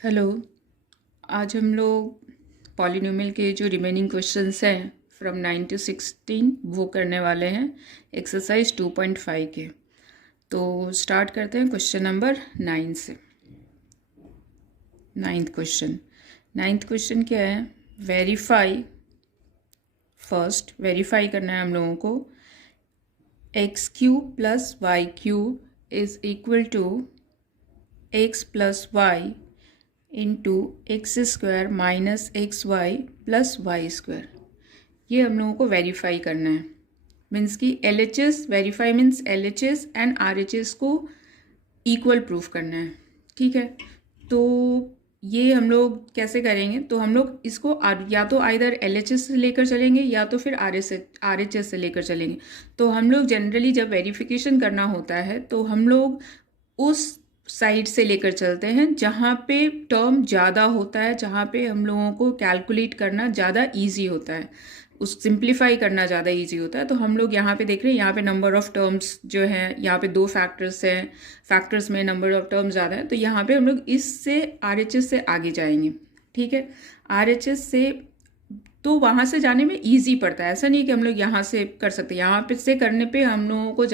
Hello. आज हम लोग पॉलिनोमियल के जो रिमेनिंग क्वेश्चंस हैं फ्रॉम 9 to 16 वो करने वाले हैं एक्सरसाइज 2.5 के। तो स्टार्ट करते हैं क्वेश्चन नंबर 9 से। नाइन्थ क्वेश्चन क्या है? वेरीफाई करना है हम लोगों को। X cube plus y cube is equal to x plus y into x square minus x y plus y square. ये हम लोगों को वेरीफाई करना है। मीन्स कि L H S verify means L H S and R H S को equal proof करना है। ठीक है, तो ये हम लोग कैसे करेंगे? तो हम लोग इसको या तो आइदर एल एच एस से लेकर चलेंगे या तो फिर आर एच एस से लेकर चलेंगे। तो हम लोग जनरली जब वेरिफिकेशन करना होता है तो हम लोग उस साइड से लेकर चलते हैं जहाँ पे टर्म ज़्यादा होता है, जहाँ पे हम लोगों को कैलकुलेट करना ज़्यादा इजी होता है, उस सिंप्लीफाई करना ज़्यादा इजी होता है। तो हम लोग यहाँ पे देख रहे हैं, यहाँ पे नंबर ऑफ़ टर्म्स जो है, यहाँ पे 2 फैक्टर्स हैं, फैक्टर्स में नंबर ऑफ़ टर्म्स ज़्यादा है, तो यहाँ पे हम लोग इससे आर एच एस से आगे जाएंगे। ठीक है, आर एच एस से तो वहाँ से जाने में ईजी पड़ता है। ऐसा नहीं कि हम लोग यहाँ से कर सकते, यहाँ पे से करने पे हम लोगों को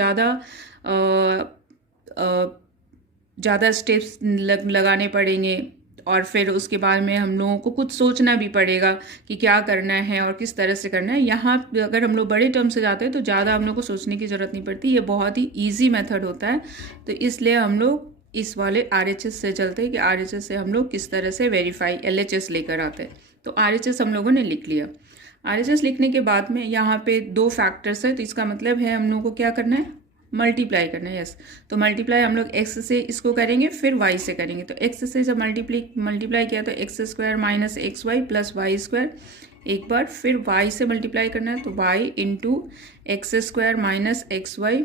ज़्यादा स्टेप्स लगाने पड़ेंगे और फिर उसके बाद में हम लोगों को कुछ सोचना भी पड़ेगा कि क्या करना है और किस तरह से करना है। यहाँ अगर हम लोग बड़े टर्म से जाते हैं तो ज़्यादा हम लोग को सोचने की ज़रूरत नहीं पड़ती, ये बहुत ही ईजी मेथड होता है। तो इसलिए हम लोग इस वाले आर एच एस से चलते हैं कि आर एच एस से हम लोग किस तरह से वेरीफाई एल एच एस लेकर आते हैं। तो आर एच एस हम लोगों ने लिख लिया। आर एच एस लिखने के बाद में यहाँ पे 2 फैक्टर्स है, तो इसका मतलब है हम लोगों को क्या करना है? मल्टीप्लाई करना है। यस, तो मल्टीप्लाई हम लोग एक्स से इसको करेंगे, फिर वाई से करेंगे। तो एक्स से जब मल्टीप्लाई किया तो x square minus x y plus y square एक बार, फिर वाई से मल्टीप्लाई करना है तो y into x square minus x y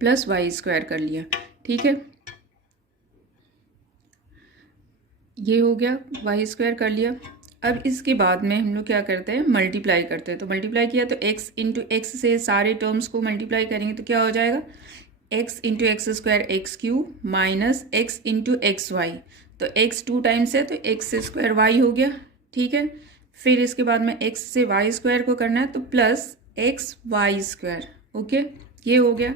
plus y square कर लिया। ठीक है, ये हो गया, वाई स्क्वायर कर लिया। अब इसके बाद में हम लोग क्या करते हैं? मल्टीप्लाई करते हैं। तो मल्टीप्लाई किया तो x इंटू एक्स से सारे टर्म्स को मल्टीप्लाई करेंगे तो क्या हो जाएगा? x into x square x cube minus x into x y. तो x 2 टाइम्स है तो एक्स स्क्वायर वाई हो गया। ठीक है, फिर इसके बाद में x से वाई स्क्वायर को करना है तो plus x y square. Okay, ये हो गया।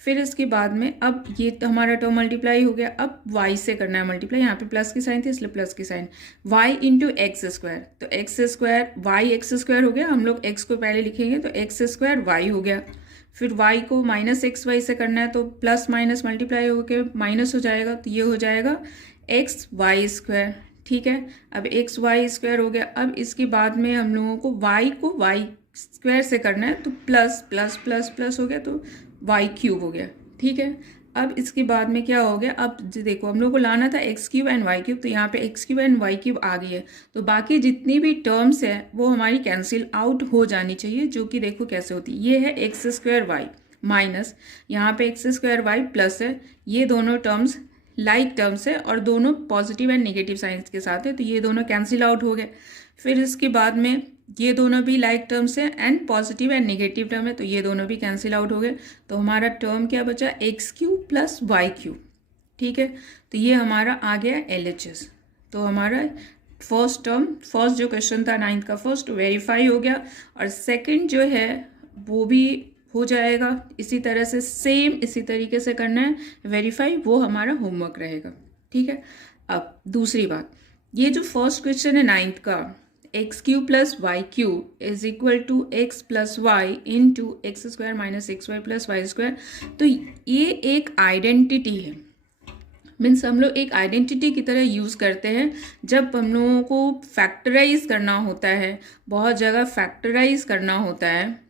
फिर इसके बाद में अब ये तो हमारा टर्म मल्टीप्लाई हो गया। अब y से करना है मल्टीप्लाई, यहाँ पे प्लस की साइन थी इसलिए प्लस की sign, y into x square. तो x square y x square हो गया, हम लोग x को पहले लिखेंगे तो एक्स स्क्वायर वाई हो गया। फिर y को माइनस एक्स वाई से करना है तो प्लस माइनस मल्टीप्लाई होकर माइनस हो जाएगा, तो ये हो जाएगा एक्स वाई स्क्वायर। ठीक है, अब एक्स वाई स्क्वायर हो गया। अब इसके बाद में हम लोगों को वाई स्क्वायर से करना है तो प्लस प्लस प्लस प्लस हो गया तो वाई क्यूब हो गया। ठीक है, अब इसके बाद में क्या हो गया? अब देखो हम लोग को लाना था x cube and y cube, तो यहाँ पे x cube and y cube आ गई है, तो बाकी जितनी भी टर्म्स है वो हमारी कैंसिल आउट हो जानी चाहिए। जो कि देखो कैसे होती है, ये है एक्स स्क्वायर वाई माइनस यहाँ पे एक्स स्क्वायर वाई प्लस है, ये दोनों टर्म्स लाइक टर्म्स है और दोनों पॉजिटिव एंड नेगेटिव साइंस के साथ है, तो ये दोनों कैंसिल आउट हो गए। फिर इसके बाद में ये दोनों भी लाइक टर्म्स है and positive and negative term है, तो ये दोनों भी कैंसिल आउट हो गए। तो हमारा टर्म क्या बचा? X cube plus y cube. ठीक है, तो ये हमारा आ गया एल एच एस। तो हमारा फर्स्ट जो क्वेश्चन था 9th का फर्स्ट वेरीफाई हो गया, और सेकंड जो है वो भी हो जाएगा इसी तरह से, सेम इसी तरीके से करना है वेरीफाई, वो हमारा होमवर्क रहेगा। ठीक है, अब दूसरी बात, ये जो फर्स्ट क्वेश्चन है 9th का, x cube plus y cube is equal to x plus y into x square minus x y plus y square, तो ये एक आइडेंटिटी है। मीन्स हम लोग एक आइडेंटिटी की तरह यूज़ करते हैं जब हम लोगों को फैक्टराइज करना होता है, बहुत जगह फैक्टराइज करना होता है,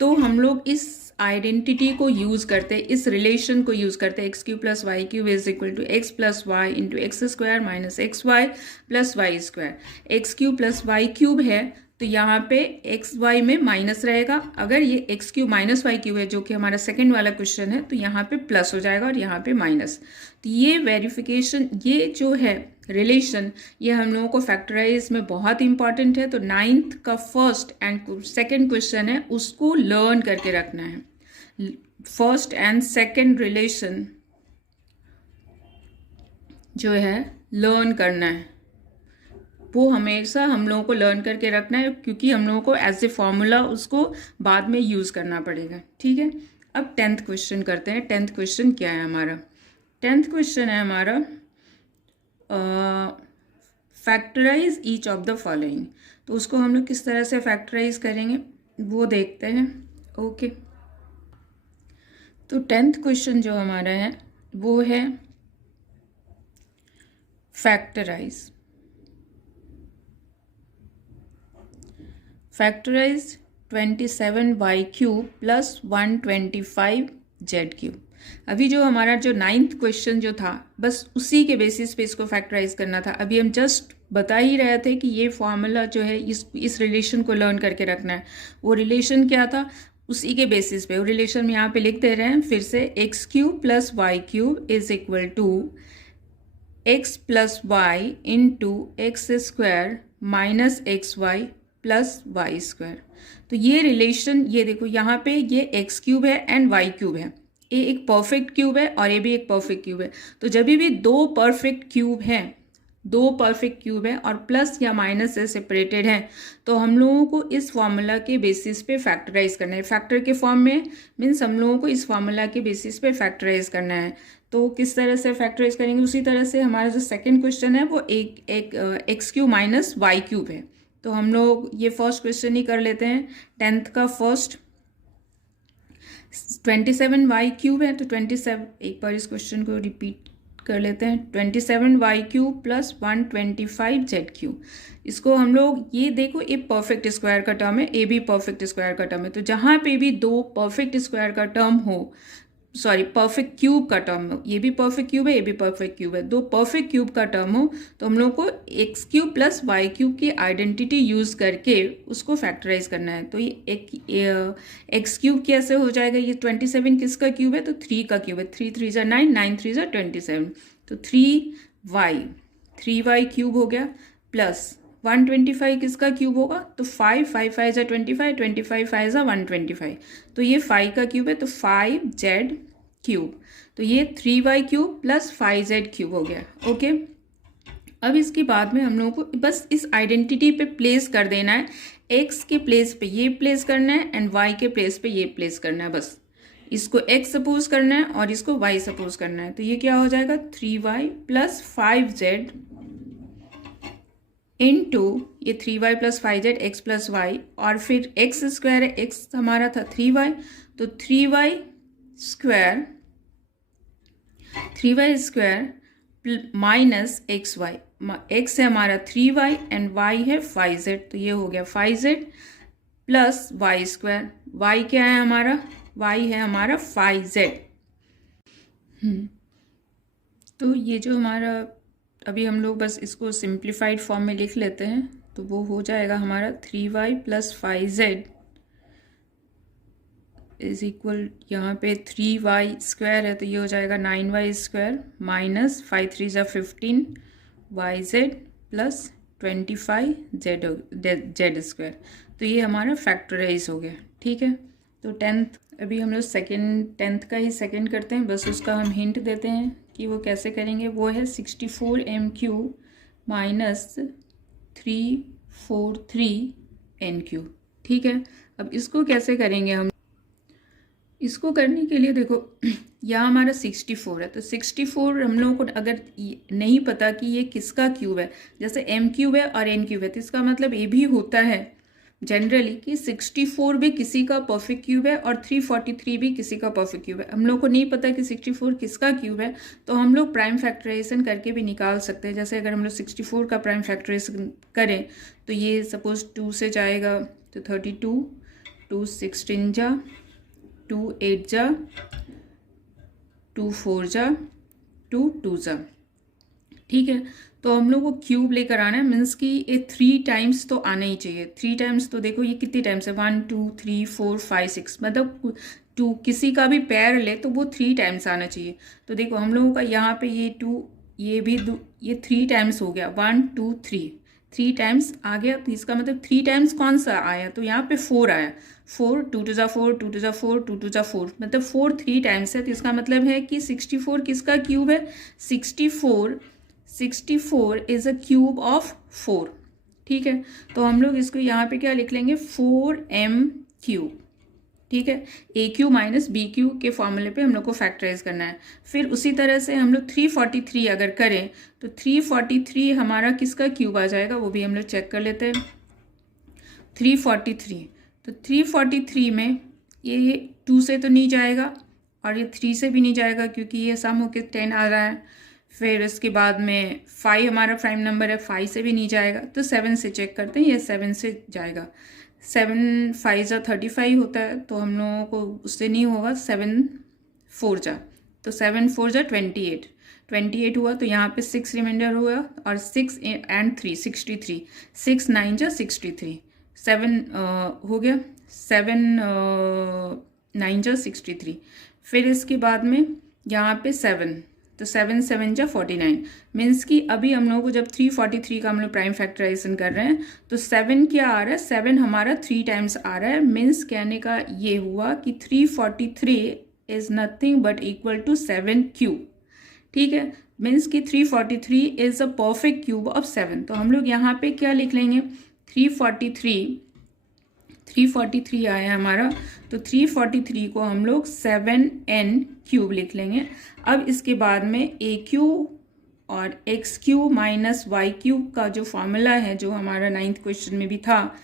तो हम लोग इस आइडेंटिटी को यूज़ करते हैं, इस रिलेशन को यूज़ करते हैं। X cube plus y cube is equal to x plus y into x square minus x y plus y square. X cube plus y cube है तो यहाँ पे एक्स वाई में माइनस रहेगा, अगर ये x cube minus y cube है जो कि हमारा सेकेंड वाला क्वेश्चन है, तो यहाँ पे प्लस हो जाएगा और यहाँ पे माइनस। तो ये वेरिफिकेशन, ये जो है रिलेशन, ये हम लोगों को फैक्टराइज में बहुत इंपॉर्टेंट है। तो 9th का फर्स्ट एंड सेकेंड क्वेश्चन है, उसको लर्न करके रखना है। फर्स्ट एंड सेकेंड रिलेशन जो है लर्न करना है, वो हमेशा हम लोगों को लर्न करके रखना है, क्योंकि हम लोगों को एज ए फॉर्मूला उसको बाद में यूज़ करना पड़ेगा। ठीक है, अब 10th क्वेश्चन करते हैं। 10th क्वेश्चन क्या है हमारा? 10th क्वेश्चन है हमारा factorise each of the following. तो उसको हम लोग किस तरह से फैक्टराइज करेंगे वो देखते हैं। ओके, तो 10th क्वेश्चन जो हमारा है वो है factorise factorise 27y cube plus 125z cube. अभी जो हमारा जो 9th क्वेश्चन जो था बस उसी के बेसिस पे इसको फैक्टराइज करना था। अभी हम जस्ट बता ही रहे थे कि ये फॉर्मूला जो है इस रिलेशन को लर्न करके रखना है। वो रिलेशन क्या था, उसी के बेसिस पे वो रिलेशन हम यहाँ पे लिख दे रहे हैं फिर से। X cube plus y cube is equal to x plus y into x square minus x y plus y square. तो ये रिलेशन, ये देखो यहाँ पे ये एक्स क्यूब है एंड वाई क्यूब है, ये एक परफेक्ट क्यूब है और ये भी एक परफेक्ट क्यूब है। तो जब भी दो परफेक्ट क्यूब है और प्लस या माइनस से सेपरेटेड हैं, तो हम लोगों को इस फॉर्मूला के बेसिस पे फैक्टराइज करना है। फैक्टर के फॉर्म में मीन्स हम लोगों को इस फॉर्मूला के बेसिस पे फैक्टराइज करना है। तो किस तरह से फैक्टराइज करेंगे, उसी तरह से हमारा जो सेकंड क्वेश्चन है वो एक x cube minus y cube है। तो हम लोग ये फर्स्ट क्वेश्चन ही कर लेते हैं। 10th का फर्स्ट 27y क्यूब है, तो 27, एक बार इस क्वेश्चन को रिपीट कर लेते हैं। 27y cube plus 125z cube. इसको हम लोग, ये देखो ये परफेक्ट स्क्वायर का टर्म है, ए भी परफेक्ट स्क्वायर का टर्म है। तो जहाँ पे भी दो परफेक्ट स्क्वायर का टर्म हो, सॉरी परफेक्ट क्यूब का टर्म हो, ये भी परफेक्ट क्यूब है, ये भी परफेक्ट क्यूब है, दो परफेक्ट क्यूब का टर्म हो, तो हम लोग को x cube plus y cube की आइडेंटिटी यूज करके उसको फैक्टराइज करना है। तो ये एक एक्स क्यूब कैसे हो जाएगा, ये 27 किसका क्यूब है, तो 3 का क्यूब है। 3 3 जा 9, 9 3 जा 27, तो 3y क्यूब हो गया प्लस 125 किसका क्यूब होगा, तो 5 5 5 जा 25, 25 5 जा 125, तो ये 5 का क्यूब है, तो 5z क्यूब। तो ये 3y cube plus 5z cube हो गया। ओके, अब इसके बाद में हम लोगों को बस इस आइडेंटिटी पे प्लेस कर देना है। x के प्लेस पे ये प्लेस करना है एंड y के प्लेस पे ये प्लेस करना है। बस इसको x सपोज करना है और इसको y सपोज करना है। तो ये क्या हो जाएगा, 3y प्लस 5z इंटू ये 3y plus 5z x plus Y, और फिर एक्स स्क्वायर है, एक्स हमारा था 3y, तो 3y square minus x y. X है हमारा 3y एंड y है 5z, तो ये हो गया 5z plus y square. y क्या है हमारा, y है हमारा 5z। तो ये जो हमारा, अभी हम लोग बस इसको सिंप्लीफाइड फॉर्म में लिख लेते हैं, तो वो हो जाएगा हमारा 3y plus 5z is equal, यहाँ पे 3y स्क्वायर है तो ये हो जाएगा 9y स्क्वायर माइनस 5 3 जा 15 yz प्लस 25 z स्क्वायर। तो ये हमारा फैक्टराइज हो गया। ठीक है, तो 10th, अभी हम लोग 10th का ही सेकंड करते हैं, बस उसका हम हिंट देते हैं कि वो कैसे करेंगे। वो है 64m cube minus 343n cube. ठीक है, अब इसको कैसे करेंगे हम, इसको करने के लिए देखो यहाँ हमारा 64 है, तो 64 हम लोगों को अगर नहीं पता कि ये किसका क्यूब है, जैसे m क्यूब है और n क्यूब है, तो इसका मतलब ये भी होता है जनरली कि 64 भी किसी का परफेक्ट क्यूब है और 343 भी किसी का परफेक्ट क्यूब है। हम लोग को नहीं पता कि 64 किसका क्यूब है, तो हम लोग प्राइम फैक्टराइजेशन करके भी निकाल सकते हैं। जैसे अगर हम लोग 64 का प्राइम फैक्टराइजेशन करें तो ये सपोज 2 से जाएगा तो 32, 2 16 जा, 2 8 जा, 2 4 जा, 2 2 जा। ठीक है, तो हम लोग को क्यूब लेकर आना है, मीन्स कि ये 3 टाइम्स तो आना ही चाहिए। 3 टाइम्स तो देखो ये कितनी टाइम्स है, 1 2 3 4 5 6, मतलब 2 किसी का भी पैर ले तो वो 3 टाइम्स आना चाहिए। तो देखो हम लोगों का यहाँ पे ये 2, ये भी ये 3 टाइम्स हो गया, 1 2 3 टाइम्स आ गया। तो इसका मतलब 3 टाइम्स कौन सा आया, तो यहाँ पे 4 आया, 4 2 2 जा 4, 2 2 जा 4, 2 2 जा 4, मतलब 4 3 टाइम्स है। तो इसका मतलब है कि 64 किसका क्यूब है, 64 64 इज़ अ क्यूब ऑफ 4। ठीक है, तो हम लोग इसको यहाँ पे क्या लिख लेंगे 4m क्यूब। ठीक है, ए क्यू माइनस बी क्यू के फॉर्मूले पे हम लोग को फैक्टराइज करना है। फिर उसी तरह से हम लोग 343 अगर करें तो 343 हमारा किसका क्यूब आ जाएगा वो भी हम लोग चेक कर लेते हैं। 343, तो 343 में ये 2 से तो नहीं जाएगा और ये 3 से भी नहीं जाएगा क्योंकि ये सम होकर 10 आ रहा है। फिर इसके बाद में 5 हमारा प्राइम नंबर है, 5 से भी नहीं जाएगा, तो 7 से चेक करते हैं, ये 7 से जाएगा। 7 5 जा 35 होता है, तो हम लोगों को उससे नहीं होगा। 7 4 जा, तो 7 4 जा 28 हुआ, तो यहाँ पे 6 रिमाइंडर हुआ और 6 एंड 3 63, 6 9 जा 63, 7 हो गया, 7 9 जा 63। फिर इसके बाद में यहाँ पे 7, तो 7 7 जा 49, मीन्स कि अभी हम लोगों को जब 343 का हम लोग प्राइम फैक्टराइजेशन कर रहे हैं तो 7 क्या आ रहा है, 7 हमारा 3 टाइम्स आ रहा है। मीन्स कहने का ये हुआ कि 343 is nothing but equal to 7 cube. ठीक है, मीन्स कि 343 is a perfect cube of 7। तो हम लोग यहाँ पे क्या लिख लेंगे, 343 आया हमारा, तो 343 को हम लोग 7n क्यूब लिख लेंगे। अब इसके बाद में ए क्यूब और x cube minus y cube का जो फॉर्मूला है, जो हमारा 9th क्वेश्चन में भी था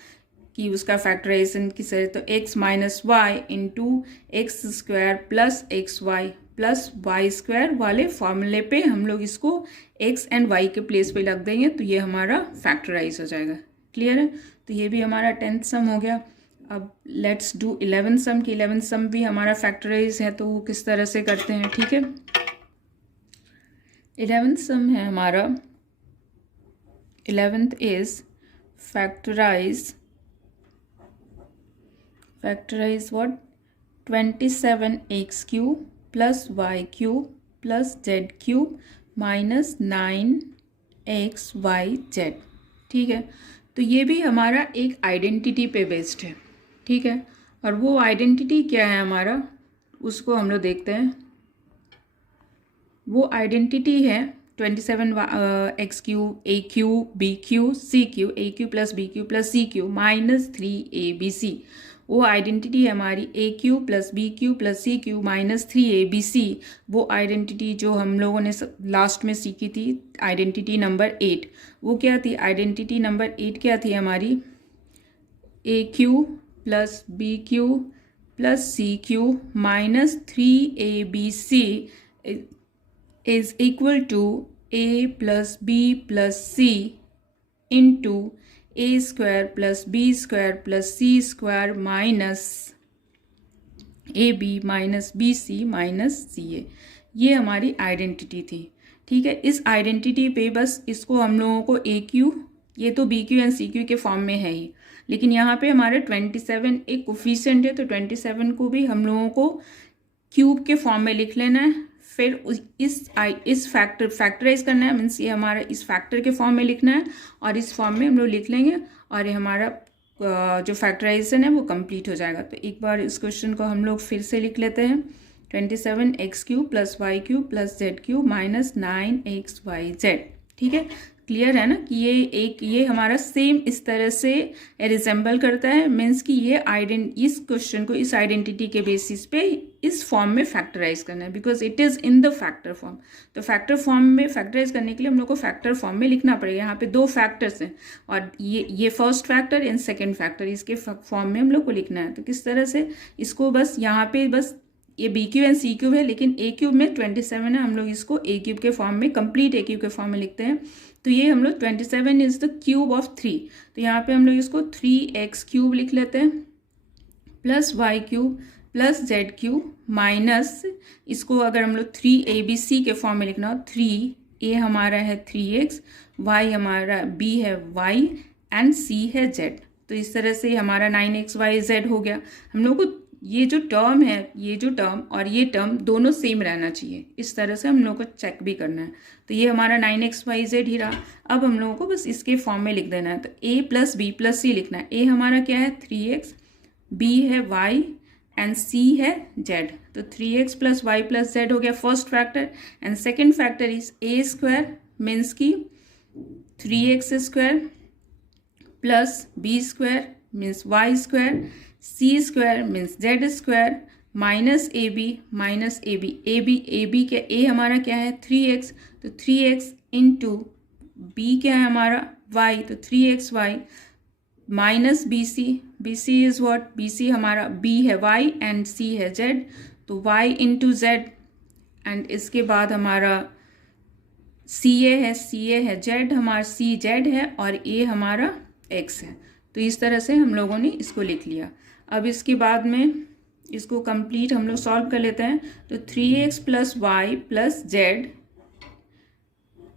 कि उसका फैक्टराइजेशन किस है, तो x minus y into x square plus x y plus y square वाले फॉर्मूले पे हम लोग इसको x एंड y के प्लेस पे रख देंगे, तो ये हमारा फैक्टराइज हो जाएगा। क्लियर है, तो ये भी हमारा 10th सम हो गया। अब लेट्स डू 11th सम की 11th सम भी हमारा फैक्टराइज है, तो वो किस तरह से करते हैं। ठीक है, 11th सम है हमारा, 11th is factorise what, 27x cube plus y cube plus z cube minus 9xyz। ठीक है, तो ये भी हमारा एक आइडेंटिटी पे बेस्ड है। ठीक है, और वो आइडेंटिटी क्या है हमारा, उसको हम लोग देखते हैं। वो आइडेंटिटी है 27x cube a cube b cube c cube, a cube plus b cube plus c cube minus 3abc। वो आइडेंटिटी है हमारी a cube plus b cube plus c cube minus 3abc। वो आइडेंटिटी जो हम लोगों ने last में सीखी थी, आइडेंटिटी नंबर 8, वो क्या थी, आइडेंटिटी नंबर 8 क्या थी हमारी, a cube plus b cube plus c cube minus 3abc is equal to a plus b plus c into a square plus b square plus c square minus ab minus bc minus ca। ये हमारी identity थी। ठीक है, इस identity पे बस इसको हम लोगों को ए क्यू, ये तो B cube and C cube के फॉर्म में है ही, लेकिन यहाँ पे हमारे 27 एक कोफिशिएंट है, तो 27 को भी हम लोगों को क्यूब के फॉर्म में लिख लेना है। फिर इस फैक्टराइज करना है, मीन्स ये हमारा इस फैक्टर के फॉर्म में लिखना है और इस फॉर्म में हम लोग लिख लेंगे और ये हमारा जो फैक्टराइजेशन है वो कंप्लीट हो जाएगा। तो एक बार इस क्वेश्चन को हम लोग फिर से लिख लेते हैं, 27x cube plus y cube plus z cube minus 9xyz। ठीक है, क्लियर है ना कि ये हमारा सेम इस तरह से रिजेंबल करता है, मीन्स कि ये इस क्वेश्चन को इस आइडेंटिटी के बेसिस पे इस फॉर्म में फैक्टराइज करना है, because it is in the factor form. तो फैक्टर फॉर्म में फैक्टराइज करने के लिए हम लोग को फैक्टर फॉर्म में लिखना पड़ेगा। यहाँ पे 2 फैक्टर्स हैं और ये first factor and second factor, इसके फॉर्म में हम लोग को लिखना है। तो किस तरह से इसको, बस यहाँ पे बस ये B cube and C cube है, लेकिन ए क्यूब में 27 है, हम लोग इसको ए क्यूब के फॉर्म में, कंप्लीट ए क्यूब के फॉर्म में लिखते हैं। तो ये हम लोग 27 इज द क्यूब ऑफ 3, तो यहाँ पे हम लोग इसको 3x क्यूब लिख लेते हैं plus y cube plus z cube minus, इसको अगर हम लोग 3abc के फॉर्म में लिखना हो, 3a हमारा है 3x, y हमारा b है y एंड c है z। तो इस तरह से हमारा 9xyz हो गया। हम लोग को ये जो टर्म है, ये जो टर्म और ये टर्म दोनों सेम रहना चाहिए, इस तरह से हम लोग को चेक भी करना है। तो ये हमारा 9xyz ही रहा। अब हम लोगों को बस इसके फॉर्म में लिख देना है, तो a प्लस बी प्लस सी लिखना है। a हमारा क्या है 3x, b है y एंड c है z। तो 3x plus y plus z हो गया first factor, and second factor is a square means की 3x² plus b² means y², c² means z² minus ए बी के ए हमारा क्या है 3x, तो 3x इंटू बी क्या है हमारा y, तो 3xy minus B C is what, B C हमारा b है y एंड c है z, तो y इंटू z एंड इसके बाद हमारा सी ए है z हमारा c z है और a हमारा x है। तो इस तरह से हम लोगों ने इसको लिख लिया। अब इसके बाद में इसको कंप्लीट हम लोग सॉल्व कर लेते हैं। तो 3x plus y plus z,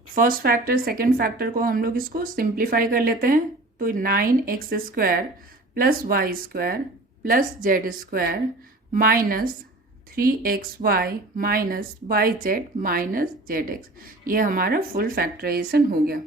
first factor second factor को हम लोग इसको सिंप्लीफाई कर लेते हैं। तो 9x² plus y² plus z² minus 3xy minus yz minus zx, ये हमारा फुल फैक्टराइजेशन हो गया।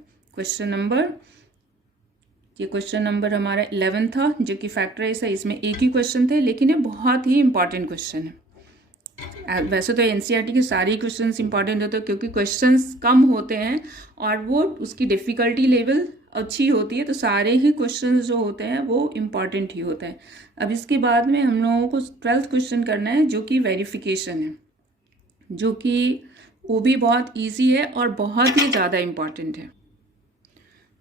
ये क्वेश्चन नंबर हमारा 11 था जो कि फैक्टराइज है। इसमें एक ही क्वेश्चन थे लेकिन ये बहुत ही इंपॉर्टेंट क्वेश्चन है। वैसे तो एनसीईआरटी के सारे क्वेश्चंस इंपॉर्टेंट होते हैं क्योंकि क्वेश्चंस कम होते हैं और वो उसकी डिफ़िकल्टी लेवल अच्छी होती है, तो सारे ही क्वेश्चंस जो होते हैं वो इम्पॉर्टेंट ही होते हैं। अब इसके बाद में हम लोगों को 12th क्वेश्चन करना है जो कि वेरिफिकेशन है, जो कि वो भी बहुत ईजी है और बहुत ही ज़्यादा इम्पॉर्टेंट है।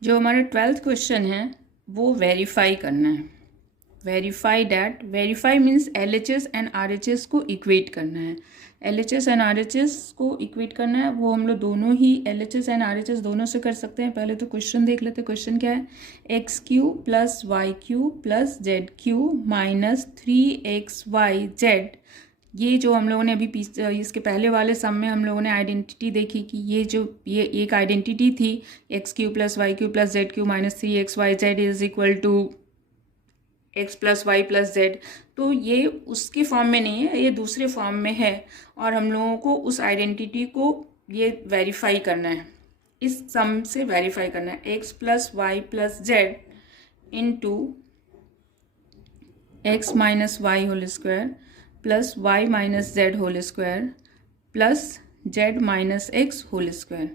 जो हमारा 12th क्वेश्चन है वो वेरीफाई करना है। Verify means LHS and RHS को इक्वेट करना है। LHS एंड RHS को इक्वेट करना है, वो हम लोग दोनों ही LHS एंड RHS दोनों से कर सकते हैं। पहले तो क्वेश्चन देख लेते हैं। क्वेश्चन क्या है, x³ plus y³ plus z³ minus 3xyz। ये जो हम लोगों ने अभी इसके पहले वाले सम में हम लोगों ने आइडेंटिटी देखी कि ये एक आइडेंटिटी थी x³ plus y³ plus z³ minus 3xyz is equal to x plus y plus z. तो ये उसके फॉर्म में नहीं है, ये दूसरे फॉर्म में है और हम लोगों को उस आइडेंटिटी को ये वेरीफाई करना है, इस सम से वेरीफाई करना है। x plus y plus z into x minus y whole square plus y minus z whole square plus z minus x whole square,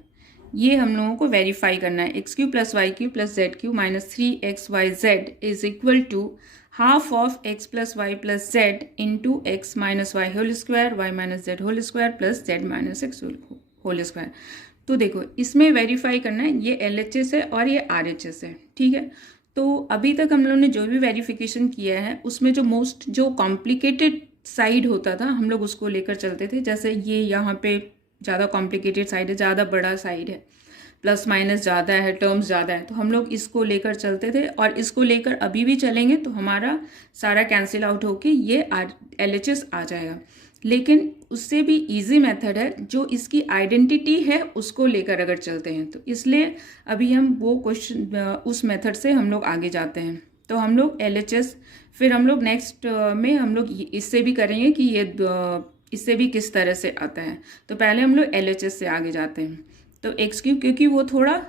ये हम लोगों को वेरीफाई करना है। x³ plus y³ plus z³ minus 3xyz is equal to half of x plus y plus z into x minus y whole square y minus z whole square plus z minus x whole square. तो देखो इसमें verify करना है, ये LHS है और ये RHS है, ठीक है। तो अभी तक हम लोगों ने जो भी वेरिफिकेशन किया है उसमें जो कॉम्प्लिकेटेड साइड होता था हम लोग उसको लेकर चलते थे। जैसे ये यहाँ पे ज़्यादा कॉम्प्लिकेटेड साइड है, ज़्यादा बड़ा साइड है, प्लस माइनस ज़्यादा है, टर्म्स ज़्यादा है, तो हम लोग इसको लेकर चलते थे और इसको लेकर अभी भी चलेंगे तो हमारा सारा कैंसिल आउट होके ये LHS आ जाएगा। लेकिन उससे भी इजी मेथड है, जो इसकी आइडेंटिटी है उसको लेकर अगर चलते हैं तो इसलिए अभी हम वो क्वेश्चन उस मेथड से हम लोग आगे जाते हैं। तो हम लोग LHS, फिर हम लोग नेक्स्ट में हम लोग इससे भी करेंगे कि ये इससे भी किस तरह से आता है। तो पहले हम लोग LHS से आगे जाते हैं। तो x³ क्योंकि वो थोड़ा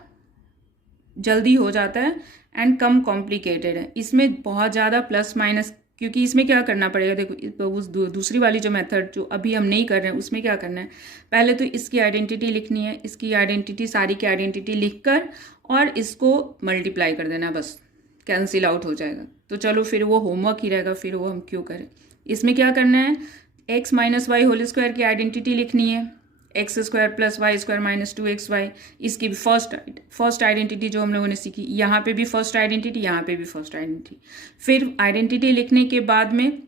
जल्दी हो जाता है एंड कम कॉम्प्लिकेटेड है, इसमें बहुत ज़्यादा प्लस माइनस, क्योंकि इसमें क्या करना पड़ेगा, देखो उस दूसरी वाली जो मेथड जो अभी हम नहीं कर रहे हैं उसमें क्या करना है, पहले तो इसकी आइडेंटिटी लिखनी है, इसकी आइडेंटिटी सारी की आइडेंटिटी लिखकर और इसको मल्टीप्लाई कर देना, बस कैंसिल आउट हो जाएगा। तो चलो फिर वो होमवर्क ही रहेगा, फिर वो हम क्यों करें। इसमें क्या करना है, x minus y whole square की आइडेंटिटी लिखनी है, x² plus y² minus 2xy, इसकी भी फर्स्ट आइडेंटिटी जो हम लोगों ने सीखी, यहाँ पे भी फर्स्ट आइडेंटिटी, यहाँ पे भी फर्स्ट आइडेंटिटी। फिर आइडेंटिटी लिखने के बाद में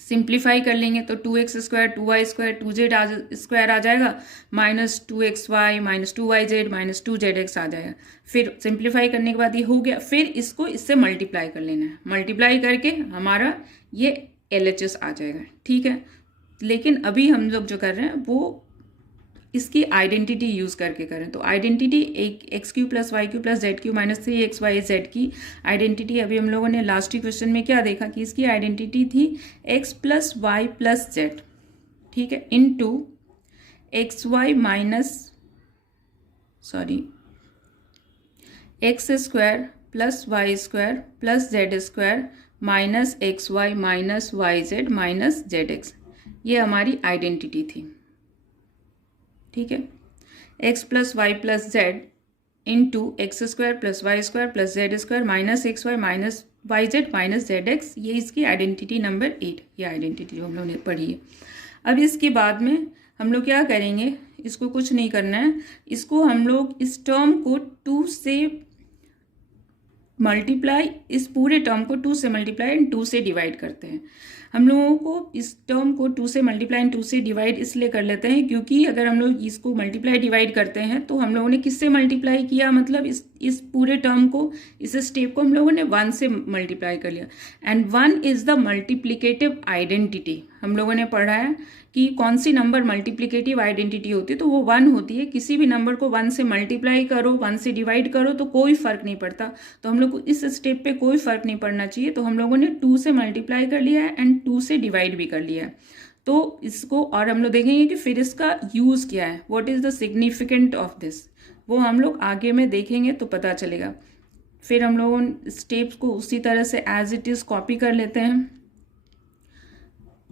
सिंप्लीफाई कर लेंगे तो 2x² 2y² 2z² आ जाएगा, minus 2xy minus 2yz minus 2zx आ जाएगा। फिर सिंप्लीफाई करने के बाद ये हो गया, फिर इसको इससे मल्टीप्लाई कर लेना है, मल्टीप्लाई करके हमारा ये LHS आ जाएगा, ठीक है। लेकिन अभी हम लोग जो कर रहे हैं वो इसकी आइडेंटिटी यूज़ करके करें। तो आइडेंटिटी एक x³ plus y³ plus z³ minus 3xyz की आइडेंटिटी अभी हम लोगों ने लास्ट ही क्वेश्चन में क्या देखा कि इसकी आइडेंटिटी थी x plus y plus z, ठीक है, into xy minus x² plus y² plus z² minus xy minus yz minus zx, ये हमारी आइडेंटिटी थी, ठीक है। X plus y plus z into x square plus y square plus z square minus x y minus y z minus z x, ये इसकी identity number 8, ये identity जो हम लोग ने पढ़ी है। अब इसके बाद में हम लोग क्या करेंगे, इसको कुछ नहीं करना है, इसको हम लोग इस टर्म को 2 से मल्टीप्लाई, इस पूरे टर्म को 2 से मल्टीप्लाई एंड 2 से डिवाइड करते हैं। हम लोगों को इस टर्म को 2 से मल्टीप्लाई एंड 2 से डिवाइड इसलिए कर लेते हैं क्योंकि अगर हम लोग इसको मल्टीप्लाई डिवाइड करते हैं तो हम लोगों ने किससे मल्टीप्लाई किया, मतलब इस पूरे टर्म को, इस स्टेप को हम लोगों ने 1 से मल्टीप्लाई कर लिया। And 1 is the multiplicative identity. हम लोगों ने पढ़ा है कि कौन सी नंबर मल्टीप्लिकेटिव आइडेंटिटी होती है, तो वो 1 होती है। किसी भी नंबर को 1 से मल्टीप्लाई करो, 1 से डिवाइड करो तो कोई फर्क नहीं पड़ता। तो हम लोग को इस स्टेप पे कोई फर्क नहीं पड़ना चाहिए, तो हम लोगों ने 2 से मल्टीप्लाई कर लिया है एंड 2 से डिवाइड भी कर लिया है। तो इसको और हम लोग देखेंगे कि फिर इसका यूज़ क्या है, what is the significant of this, वो हम लोग आगे में देखेंगे तो पता चलेगा। फिर हम लोग स्टेप्स को उसी तरह से एज इट इज़ कॉपी कर लेते हैं।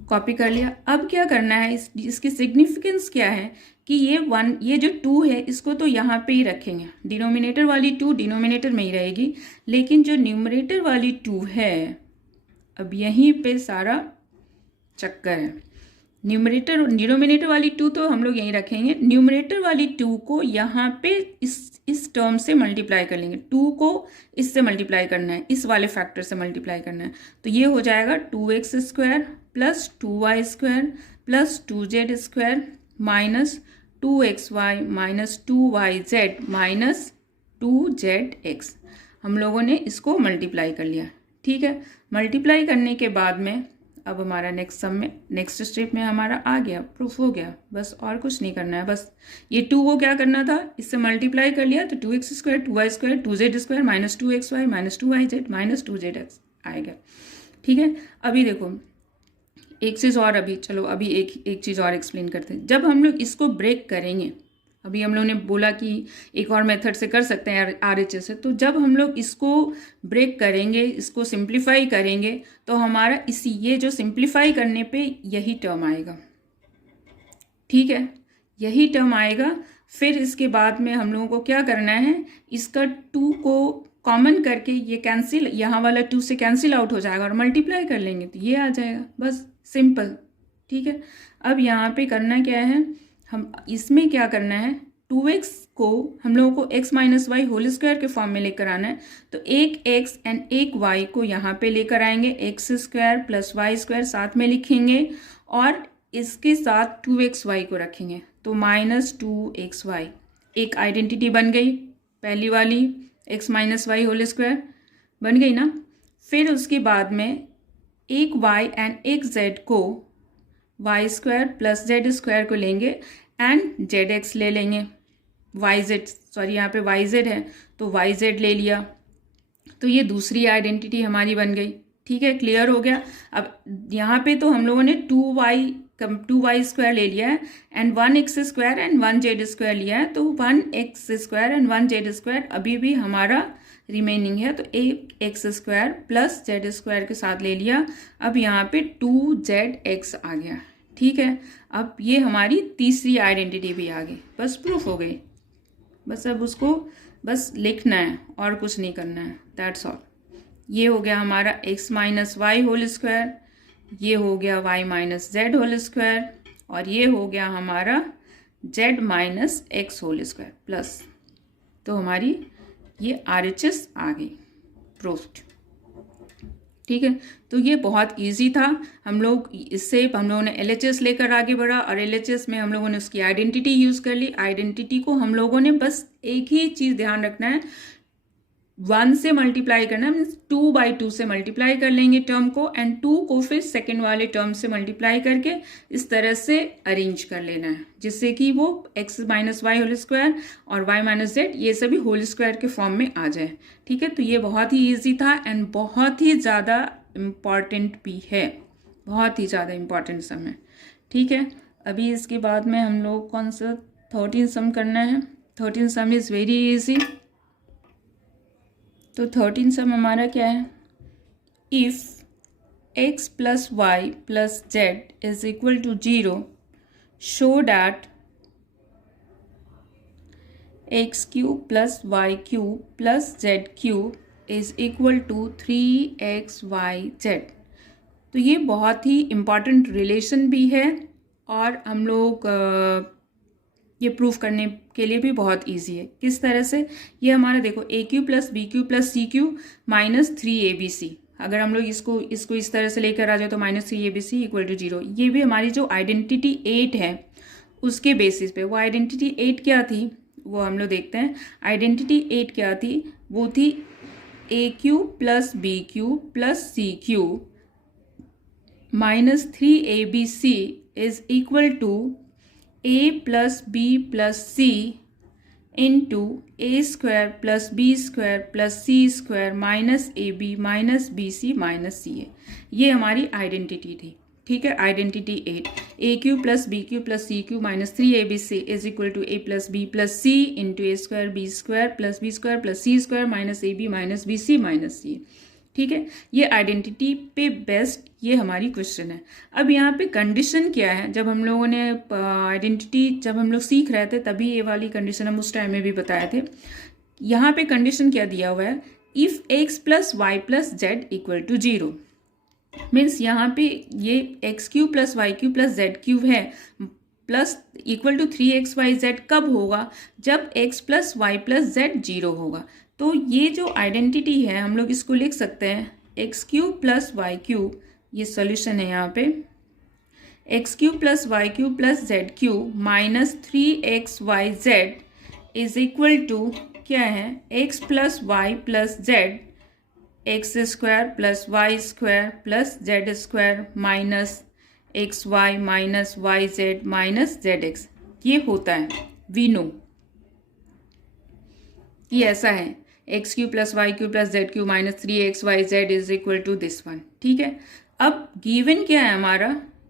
कॉपी कर लिया। अब क्या करना है, इसकी सिग्निफिकेंस क्या है कि ये जो 2 है इसको तो यहाँ पे ही रखेंगे, डिनोमिनेटर वाली 2 डिनोमिनेटर में ही रहेगी, लेकिन जो न्यूमरेटर वाली 2 है अब यहीं पे सारा चक्कर है। डिनोमिनेटर वाली 2 तो हम लोग यहीं रखेंगे, न्यूमरेटर वाली 2 को यहाँ पे इस टर्म से मल्टीप्लाई कर लेंगे। 2 को इससे मल्टीप्लाई करना है, इस वाले फैक्टर से मल्टीप्लाई करना है, तो ये हो जाएगा 2x square plus 2y square plus 2z square minus 2xy minus 2yz minus 2zx। हम लोगों ने इसको मल्टीप्लाई कर लिया, ठीक है। मल्टीप्लाई करने के बाद में अब हमारा नेक्स्ट स्टेप में हमारा आ गया, प्रूफ हो गया, बस और कुछ नहीं करना है। बस ये 2 को क्या करना था, इससे मल्टीप्लाई कर लिया तो 2x square 2y square 2z square minus 2xy minus 2yz minus 2zx आएगा, ठीक है। अभी देखो एक चीज़ और, अभी एक चीज़ और एक्सप्लेन करते हैं। जब हम लोग इसको ब्रेक करेंगे, अभी हम लोग ने बोला कि एक और मेथड से कर सकते हैं RHS से, तो जब हम लोग इसको ब्रेक करेंगे, इसको सिंप्लीफाई करेंगे, तो हमारा ये जो सिंप्लीफाई करने पे यही टर्म आएगा, ठीक है, यही टर्म आएगा। फिर इसके बाद में हम लोगों को क्या करना है, इसका 2 को कॉमन करके ये कैंसिल, यहाँ वाला 2 से कैंसिल आउट हो जाएगा और मल्टीप्लाई कर लेंगे तो ये आ जाएगा, बस सिंपल, ठीक है। अब यहाँ पे करना क्या है, हम इसमें क्या करना है, 2x को हम लोगों को x minus y whole square के फॉर्म में लेकर आना है, तो एक x एंड एक y को यहाँ पे लेकर आएंगे, x square plus y square साथ में लिखेंगे और इसके साथ 2xy को रखेंगे, तो माइनस 2xy एक आइडेंटिटी बन गई, पहली वाली x minus y whole square बन गई ना। फिर उसके बाद में एक y एंड एक z को y square plus z square को लेंगे एंड जेड एक्स ले लेंगे, यहाँ पे वाई जेड है तो वाई जेड ले लिया, तो ये दूसरी आइडेंटिटी हमारी बन गई, ठीक है, क्लियर हो गया। अब यहाँ पे तो हम लोगों ने 2y स्क्वायर ले लिया है and 1x square and 1z square लिया है, तो 1x square and 1z square अभी भी हमारा रिमेनिंग है, तो एक x square plus z square के साथ ले लिया। अब यहाँ पे 2zx आ गया, ठीक है। अब ये हमारी तीसरी आइडेंटिटी भी आ गई, बस प्रूफ हो गई। बस अब उसको बस लिखना है और कुछ नहीं करना है, दैट्स ऑल। ये हो गया हमारा x minus y whole square, ये हो गया y minus z whole square और ये हो गया हमारा z minus x whole square plus, तो हमारी ये RHS आ गई, प्रूफ्ड, ठीक है। तो ये बहुत इजी था, हम लोगों ने LHS लेकर आगे बढ़ा और LHS में हम लोगों ने उसकी आइडेंटिटी यूज़ कर ली। आइडेंटिटी को हम लोगों ने बस एक ही चीज़ ध्यान रखना है, 1 से मल्टीप्लाई करना, मीन्स 2/2 से मल्टीप्लाई कर लेंगे टर्म को एंड 2 को फिर सेकेंड वाले टर्म से मल्टीप्लाई करके इस तरह से अरेंज कर लेना है, जिससे कि वो x minus y whole square और y माइनस जेड ये सभी होल स्क्वायर के फॉर्म में आ जाए, ठीक है। तो ये बहुत ही ईजी था एंड बहुत ही ज़्यादा इम्पॉर्टेंट भी है, बहुत ही ज़्यादा इम्पॉर्टेंट सम है, ठीक है। अभी इसके बाद में हम लोग कौन सा 13 सम करना है। 13 सम इज़ वेरी ईजी। तो 13 सम हमारा क्या है, if x plus y plus z is equal to 0 show that x cube plus y cube plus z cube is equal to 3xyz। तो ये बहुत ही इम्पॉर्टेंट रिलेशन भी है और हम लोग ये प्रूफ करने के लिए भी बहुत इजी है। किस तरह से? ये हमारा देखो a cube plus b cube plus c cube minus 3abc, अगर हम लोग इसको इस तरह से लेकर आ जाए तो माइनस 3abc इक्वल टू 0। ये भी हमारी जो आइडेंटिटी 8 है उसके बेसिस पे, वो आइडेंटिटी 8 क्या थी वो हम लोग देखते हैं। आइडेंटिटी 8 क्या थी? वो थी a cube plus b cube plus c cube minus 3abc is equal to a plus B plus c into a square plus b square plus c square minus A b minus B c minus c a. ये हमारी identity थी, ठीक है। Identity 8, a cube plus b cube plus c cube minus 3abc is equal to a plus B plus c into a square B square plus b square plus c square minus A b minus B c minus c, ठीक है। ये identity पे based ये हमारी question है। अब यहाँ पे कंडीशन क्या है? जब हम लोगों ने आइडेंटिटी जब हम लोग सीख रहे थे तभी ये वाली कंडीशन हम उस टाइम में भी बताए थे। यहाँ पे कंडीशन क्या दिया हुआ है? If x plus y plus z equal to 0, means यहाँ पे ये x Q plus y Q plus z cube है प्लस इक्वल टू 3xyz कब होगा? जब x plus y plus z 0 होगा। तो ये जो आइडेंटिटी है हम लोग इसको लिख सकते हैं x cube plus y cube, ये सॉल्यूशन है यहाँ पे, x cube plus y cube plus z cube minus 3xyz is equal to क्या है? X plus y plus z x square plus y square plus z square minus x y minus y z minus z x. ये होता है, we know ये ऐसा है, x Q plus y Q plus z Q minus 3xyz is equal to this one, ठीक है। अब given क्या है हमारा?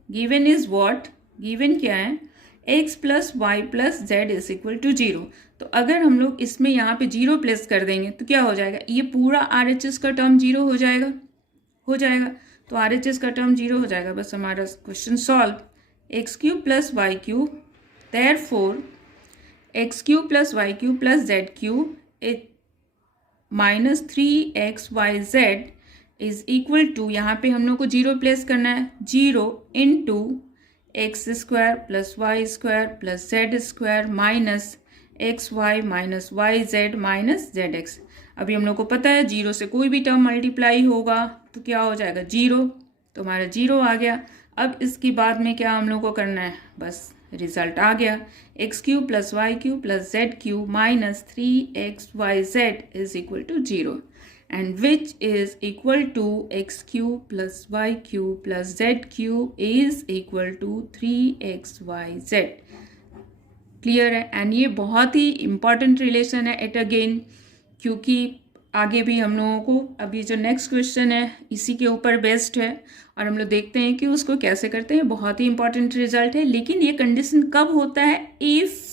Given is what? गिवन क्या है? X plus y plus z is equal to 0। तो अगर हम लोग इसमें यहाँ पे 0 प्लेस कर देंगे तो क्या हो जाएगा? ये पूरा RHS का टर्म 0 हो जाएगा, तो RHS का टर्म 0 हो जाएगा। बस हमारा question solve. X cube plus y cube, therefore x cube plus y cube plus z cube minus 3xyz is equal to, यहाँ पे हम लोग को 0 प्लेस करना है, 0 into x square plus y square plus z square minus x y minus y z minus z x. अभी हम लोग को पता है 0 से कोई भी टर्म मल्टीप्लाई होगा तो क्या हो जाएगा? 0, तो हमारा 0 आ गया। अब इसके बाद में क्या हम लोग को करना है? बस रिजल्ट आ गया, x cube plus y cube plus z cube minus 3xyz is equal to 0 and which is equal to x cube plus y cube plus z cube is equal to 3xyz। Clear है? And ये बहुत ही important relation है at again, क्योंकि आगे भी हम लोगों को अभी जो नेक्स्ट क्वेश्चन है इसी के ऊपर बेस्ड है और हम लोग देखते हैं कि उसको कैसे करते हैं। बहुत ही इंपॉर्टेंट रिजल्ट है। लेकिन ये कंडीशन कब होता है? If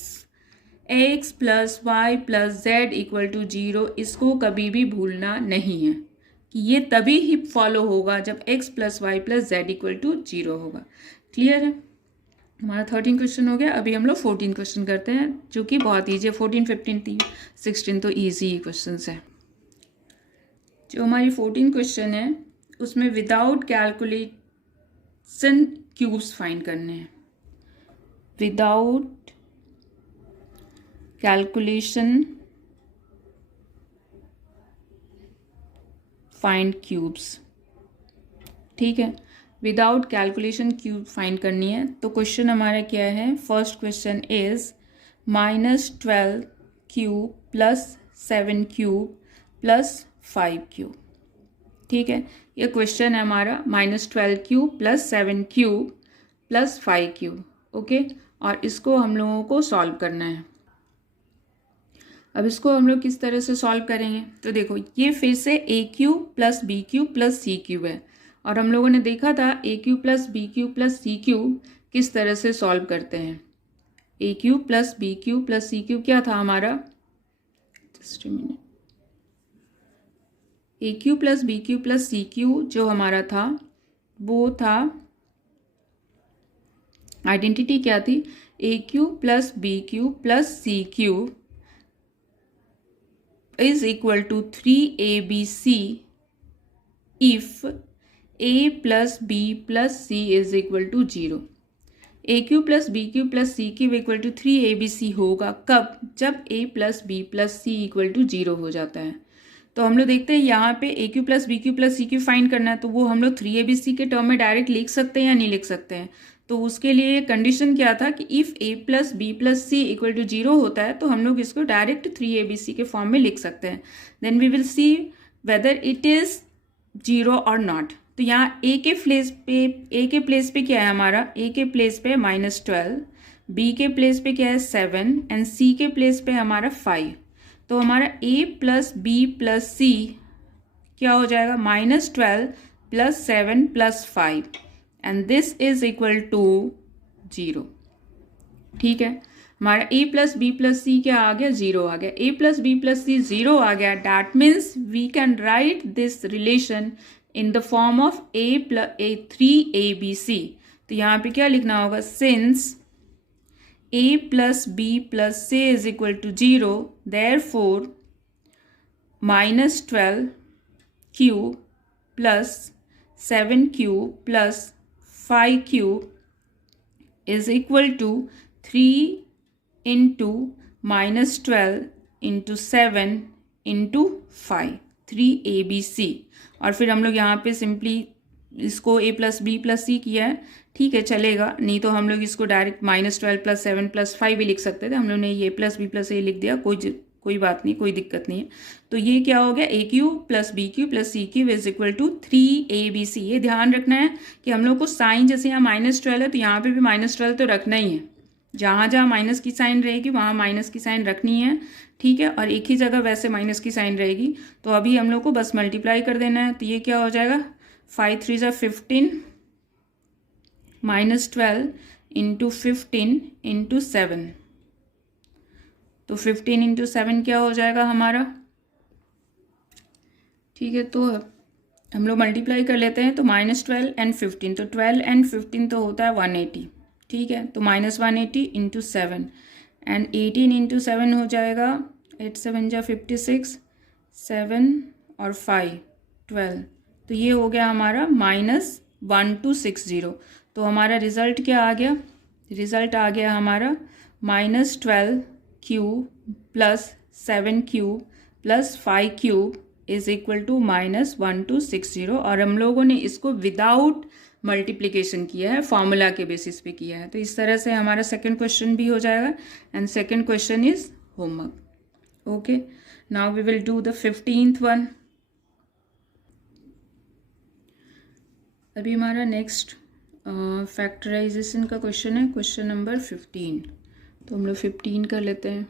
x plus y plus z equal to 0, इसको कभी भी भूलना नहीं है कि ये तभी ही फॉलो होगा जब x plus y plus z equal to 0 होगा। क्लियर है? हमारा 13 क्वेश्चन हो गया। अभी हम लोग 14 क्वेश्चन करते हैं जो कि बहुत ईजी है। 14, 15, 16 तो ईजी क्वेश्चन है। जो हमारी 14 क्वेश्चन है उसमें विदाउट कैलकुलेशन क्यूब्स फाइंड करने हैं। विदाउट कैलकुलेशन फाइंड क्यूब्स, ठीक है। विदाउट कैलकुलेशन क्यूब फाइंड करनी है। तो क्वेश्चन हमारा क्या है? First question is -12 cube plus 7 cube plus 5 cube, ठीक है। ये क्वेश्चन है हमारा -12 cube plus 7 cube plus 5 cube, okay. और इसको हम लोगों को सॉल्व करना है। अब इसको हम लोग किस तरह से सॉल्व करेंगे? तो देखो, ये फिर से a cube plus b cube plus c cube है और हम लोगों ने देखा था a cube plus b cube plus c cube किस तरह से सॉल्व करते हैं। A cube plus b cube plus c cube क्या था हमारा? Just a minute. A cube plus b cube plus c cube जो हमारा था वो था, आइडेंटिटी क्या थी? A cube plus b cube plus c cube is equal to 3ABC if A plus B plus C is equal to 0। AQ plus BQ plus CQ equal to 3ABC होगा कब? जब A plus B plus C equal to 0 हो जाता है। तो हम लोग देखते हैं यहाँ पे AQ plus BQ plus CQ find करना है, तो वो हम लोग 3ABC के टर्म में डायरेक्ट लिख सकते हैं या नहीं लिख सकते हैं? तो उसके लिए कंडीशन क्या था कि if A plus B plus C equal to 0 होता है तो हम लोग इसको डायरेक्ट 3ABC के फॉर्म में लिख सकते हैं। Then we will see whether it is 0 और नॉट। तो यहाँ ए के प्लेस पे क्या है हमारा? ए के प्लेस पे -12, बी के प्लेस पे क्या है 7 एंड सी के प्लेस पे हमारा 5। तो हमारा A plus B plus C क्या हो जाएगा? -12 plus 7 plus 5 and this is equal to 0। ठीक है, हमारा A plus B plus C क्या आ गया? 0 आ गया। A plus B plus C 0 आ गया, that means we can write this relation in the form of A3ABC। तो यहाँ पे क्या लिखना होगा? Since A plus B plus C is equal to 0 therefore -12 cube plus 7 cube plus 5 cube is equal to 3 into -12 into 7 into 5, 3ABC। और फिर हम लोग यहाँ पे सिंपली इसको A प्लस बी प्लस सी किया है, ठीक है चलेगा, नहीं तो हम लोग इसको डायरेक्ट -12 प्लस 7 प्लस 5 भी लिख सकते थे। हम लोग ने A प्लस बी प्लस ए लिख दिया, कोई बात नहीं, कोई दिक्कत नहीं है। तो ये क्या हो गया? AQ plus BQ plus CQ is equal to 3ABC। ये ध्यान रखना है कि हम लोग को साइन जैसे यहाँ -12 है तो यहाँ पे भी -12 तो रखना ही है, जहाँ जहाँ माइनस की साइन रहेगी वहाँ माइनस की साइन रखनी है, ठीक है। और एक ही जगह वैसे माइनस की साइन रहेगी, तो अभी हम लोग को बस मल्टीप्लाई कर देना है। तो ये क्या हो जाएगा? 5 3 ज़ा 15 -12 इंटू 15 इंटू 7। तो 15 इंटू 7 क्या हो जाएगा हमारा? ठीक है, तो हम लोग मल्टीप्लाई कर लेते हैं। तो -12 एंड 15, तो 12 एंड 15 तो होता है 180, ठीक है। तो -180 इंटू 7 एंड 18 इंटू 7 हो जाएगा 8 7 जा 56, 7 और 5 12। तो ये हो गया हमारा -1260। तो हमारा रिज़ल्ट क्या आ गया? रिज़ल्ट आ गया हमारा -12 cube plus 7 cube plus 5 cube is equal to -1260। और हम लोगों ने इसको विदाउट मल्टीप्लिकेशन किया है, फॉर्मूला के बेसिस पे किया है। तो इस तरह से हमारा सेकंड क्वेश्चन भी हो जाएगा and second question is homework. Okay, now we will do the 15th one. अभी हमारा नेक्स्ट फैक्टराइजेशन का क्वेश्चन है, क्वेश्चन नंबर 15। तो हम लोग 15 कर लेते हैं।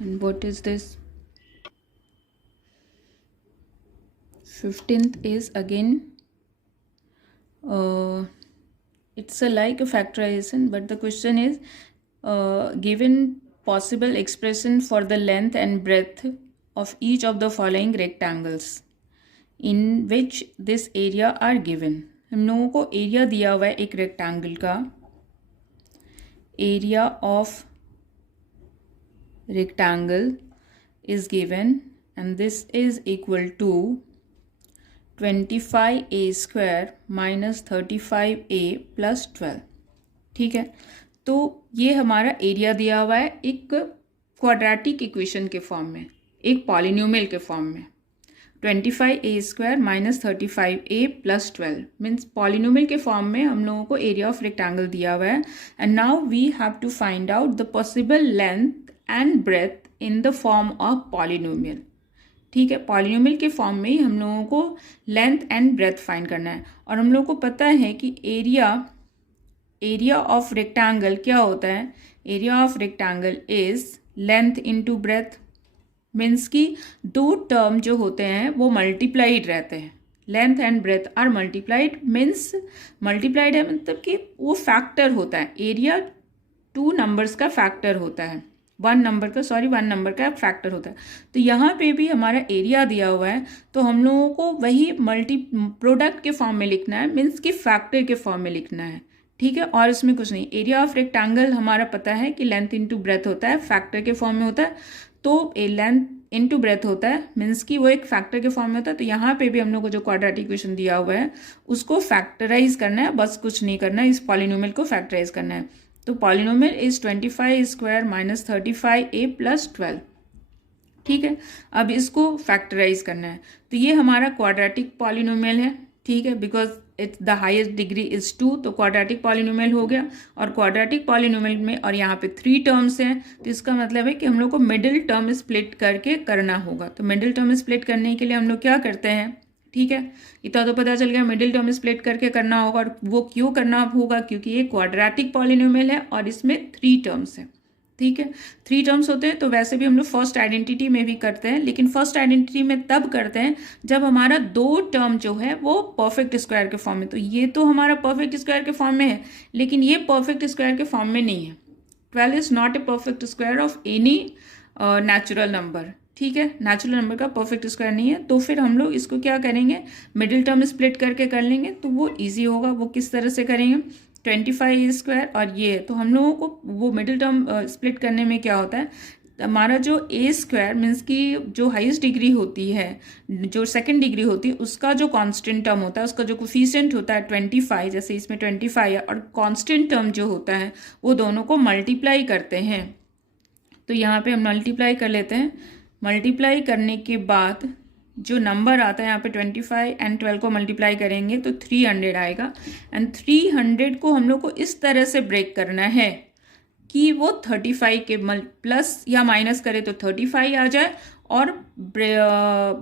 And what is this? 15th is again it's a like a factorization, but the question is given possible expression for the length and breadth of each of the following rectangles in which this area are given। हम लोगों को area दिया हुआ है एक rectangle का, area of rectangle is given and this is equal to 25a square minus 35a plus 12। ठीक है, तो ये हमारा एरिया दिया हुआ है एक क्वाड्रेटिक इक्वेशन के फॉर्म में, एक पॉलिनोमियल के फॉर्म में। 25a square minus 35a plus 12 means polynomial के फॉर्म में हम लोगों को एरिया ऑफ रेक्टेंगल दिया हुआ है। And now we have to find out the possible length and breadth in the form of polynomial. ठीक है, पॉलिनोमियल के फॉर्म में ही हम लोगों को लेंथ एंड ब्रेथ फाइंड करना है। और हम लोगों को पता है कि एरिया ऑफ रेक्टेंगल क्या होता है? Area of rectangle is length into breadth, means कि दो टर्म जो होते हैं वो मल्टीप्लाइड रहते हैं। Length and breadth are multiplied, means multiplied है मतलब कि वो फैक्टर होता है। एरिया 2 नंबर्स का फैक्टर होता है, 1 नंबर का फैक्टर होता है। तो यहाँ पे भी हमारा एरिया दिया हुआ है, तो हम लोगों को वही प्रोडक्ट के फॉर्म में लिखना है, मीन्स कि फैक्टर के फॉर्म में लिखना है। ठीक है, और इसमें कुछ नहीं। एरिया ऑफ रेक्टेंगल हमारा पता है कि लेंथ इंटू ब्रेथ होता है, फैक्टर के फॉर्म में होता है। तो ए लेंथ इनटू ब्रेथ होता है, मीन्स कि वो एक फैक्टर के फॉर्म में होता है। तो यहाँ पे भी हम लोग को जो क्वाड्रेटिक इक्वेशन दिया हुआ है उसको फैक्टराइज करना है, बस कुछ नहीं करना है, इस पॉलिनोमियल को फैक्टराइज करना है। तो polynomial is 25 square minus 35a plus 12। ठीक है, अब इसको फैक्टराइज करना है। तो ये हमारा क्वाड्रेटिक पॉलिनोमियल है, ठीक है, because it's the highest degree is 2, तो क्वाड्रेटिक पॉलिनोमियल हो गया। और क्वाड्रेटिक पॉलिनोमियल में और यहाँ पे 3 टर्म्स हैं, तो इसका मतलब है कि हम लोग को मिडिल टर्म स्प्लिट करके करना होगा। तो मिडिल टर्म स्प्लिट करने के लिए हम लोग क्या करते हैं, ठीक है, इतना तो पता चल गया, मिडिल टर्म स्प्लिट करके करना होगा। और वो क्यों करना होगा, क्योंकि ये क्वाड्रेटिक पॉलिनोमियल है और इसमें 3 टर्म्स है। ठीक है, 3 टर्म्स होते हैं। तो वैसे भी हम लोग फर्स्ट आइडेंटिटी में भी करते हैं, लेकिन फर्स्ट आइडेंटिटी में तब करते हैं जब हमारा 2 टर्म जो है वो परफेक्ट स्क्वायर के फॉर्म में। तो ये तो हमारा परफेक्ट स्क्वायर के फॉर्म में है, लेकिन ये परफेक्ट स्क्वायर के फॉर्म में नहीं है। 12 is not a perfect square of any natural number. ठीक है, नेचुरल नंबर का परफेक्ट स्क्वायर नहीं है। तो फिर हम लोग इसको क्या करेंगे, मिडिल टर्म स्प्लिट करके कर लेंगे, तो वो ईजी होगा। वो किस तरह से करेंगे, 25 स्क्वायर और ये, तो हम लोगों को वो मिडिल टर्म स्प्लिट करने में क्या होता है, हमारा जो ए स्क्वायर मीन्स की जो हाईएस्ट डिग्री होती है, जो सेकंड डिग्री होती है, उसका जो कांस्टेंट टर्म होता है, उसका जो कोफिशिएंट होता है 25, जैसे इसमें 25 है, और कांस्टेंट टर्म जो होता है वो दोनों को मल्टीप्लाई करते हैं। तो यहाँ पे हम मल्टीप्लाई कर लेते हैं। मल्टीप्लाई करने के बाद जो नंबर आता है यहाँ पे 25 एंड 12 को मल्टीप्लाई करेंगे तो 300 आएगा। एंड 300 को हम लोग को इस तरह से ब्रेक करना है कि वो 35 के प्लस या माइनस करे तो 35 आ जाए, और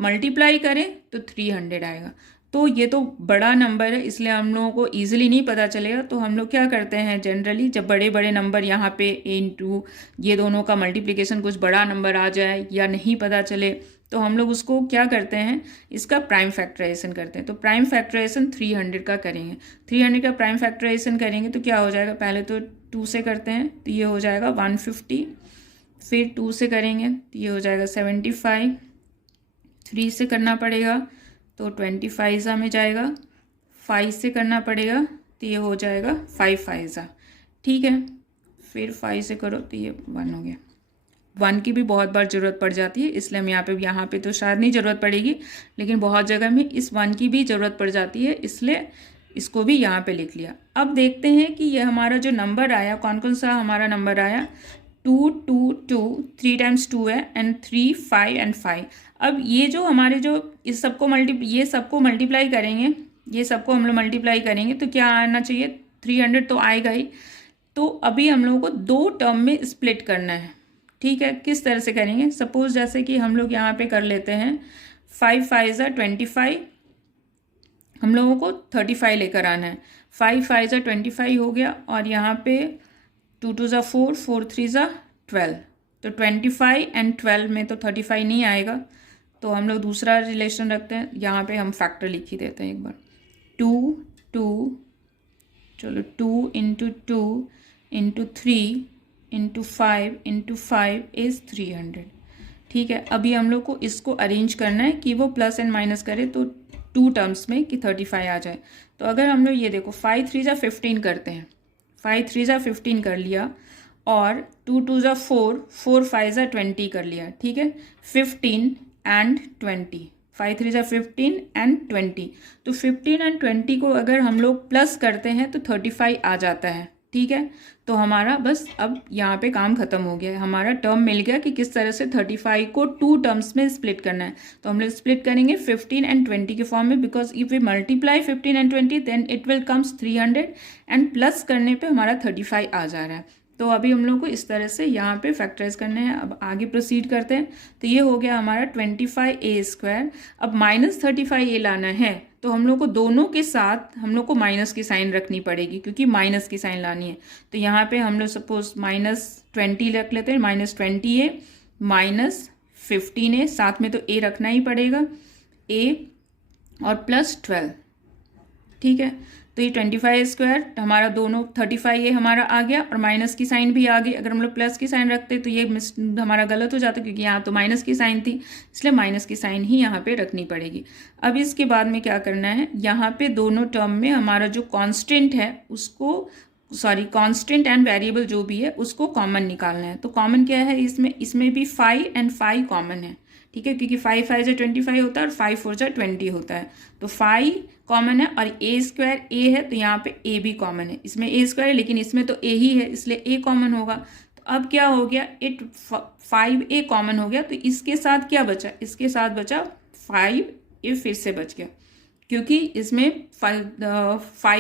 मल्टीप्लाई करें तो 300 आएगा। तो ये तो बड़ा नंबर है, इसलिए हम लोगों को ईजिली नहीं पता चलेगा। तो हम लोग क्या करते हैं, जनरली जब बड़े बड़े नंबर यहाँ पे इंटू ये दोनों का मल्टीप्लिकेशन कुछ बड़ा नंबर आ जाए या नहीं पता चले, तो हम लोग उसको क्या करते हैं, इसका प्राइम फैक्टराइजेशन करते हैं। तो प्राइम फैक्टराइजेशन 300 का करेंगे। 300 का प्राइम फैक्टराइजेशन करेंगे तो क्या हो जाएगा, पहले तो 2 से करते हैं तो ये हो जाएगा 150, फिर 2 से करेंगे तो ये हो जाएगा 75, 3 से करना पड़ेगा तो 25 में जाएगा, 5 से करना पड़ेगा तो ये हो जाएगा 5 ठीक है, फिर 5 से करो तो ये 1 हो गया। 1 की भी बहुत बार ज़रूरत पड़ जाती है, इसलिए हम यहाँ पे तो शायद नहीं ज़रूरत पड़ेगी, लेकिन बहुत जगह में इस 1 की भी ज़रूरत पड़ जाती है, इसलिए इसको भी यहाँ पे लिख लिया। अब देखते हैं कि ये हमारा जो नंबर आया, कौन कौन सा हमारा नंबर आया, 2 2 2, 3 टाइम्स 2 है, एंड 3 5 एंड 5। अब ये जो हमारे जो इस सबको ये सबको मल्टीप्लाई करेंगे, ये सबको हम लोग मल्टीप्लाई करेंगे तो क्या आना चाहिए, 300 तो आएगा ही। तो अभी हम लोगों को 2 टर्म में स्प्लिट करना है। ठीक है, किस तरह से करेंगे, सपोज जैसे कि हम लोग यहाँ पे कर लेते हैं 5 5 25, हम लोगों को 35 लेकर आना है। 5 5 25 हो गया, और यहाँ पे 2 2 4, 4 3 12। तो 25 एंड 12 में तो 35 नहीं आएगा, तो हम लोग दूसरा रिलेशन रखते हैं। यहाँ पे हम फैक्टर लिख ही देते हैं एक बार, 2 2, चलो 2 into 2 into 3 into 5 into 5 is 300। ठीक है, अभी हम लोग को इसको अरेंज करना है कि वो प्लस एंड माइनस करे तो 2 टर्म्स में कि 35 आ जाए। तो अगर हम लोग ये देखो 5 3 15 करते हैं, 5 3 15 कर लिया, और 2 2 4, 4 5 20 कर लिया। ठीक है, 15 एंड 20, 5 3 15 एंड 20। तो 15 एंड 20 को अगर हम लोग प्लस करते हैं तो 35 आ जाता है। ठीक है, तो हमारा बस अब यहाँ पे काम खत्म हो गया है, हमारा टर्म मिल गया कि किस तरह से 35 को 2 टर्म्स में स्प्लिट करना है। तो हम लोग स्प्लिट करेंगे 15 एंड 20 के फॉर्म में, because if we multiply 15 and 20 then it will comes 300, and plus करने पे हमारा 35 आ जा रहा है। तो अभी हम लोग को इस तरह से यहाँ पे फैक्टराइज करने हैं। अब आगे प्रोसीड करते हैं। तो ये हो गया हमारा 25a स्क्वायर। अब माइनस 35a लाना है, तो हम लोग को दोनों के साथ हम लोग को माइनस की साइन रखनी पड़ेगी, क्योंकि माइनस की साइन लानी है। तो यहाँ पे हम लोग सपोज -20 रख लेते हैं, -20a माइनस 15a, साथ में तो a रखना ही पड़ेगा, a और +12। ठीक है, तो ये 25² हमारा दोनों 35 ये हमारा आ गया और माइनस की साइन भी आ गई। अगर हम लोग प्लस की साइन रखते तो ये हमारा गलत हो जाता, क्योंकि यहाँ तो माइनस की साइन थी, इसलिए माइनस की साइन ही यहाँ पे रखनी पड़ेगी। अब इसके बाद में क्या करना है, यहाँ पे दोनों टर्म में हमारा जो कांस्टेंट है उसको, सॉरी कांस्टेंट एंड वेरिएबल जो भी है उसको कॉमन निकालना है। तो कॉमन क्या है इसमें भी 5 एंड 5 कॉमन है, ठीक है, क्योंकि 5 5 जा 25 होता है और 5 4 जा 20 होता है। तो 5 कॉमन है और a² a है, तो यहाँ पे a भी कॉमन है। इसमें a² है लेकिन इसमें तो a ही है, इसलिए a कॉमन होगा। तो अब क्या हो गया, 5a कॉमन हो गया। तो इसके साथ क्या बचा, इसके साथ बचा 5a फिर से बच गया, क्योंकि इसमें 5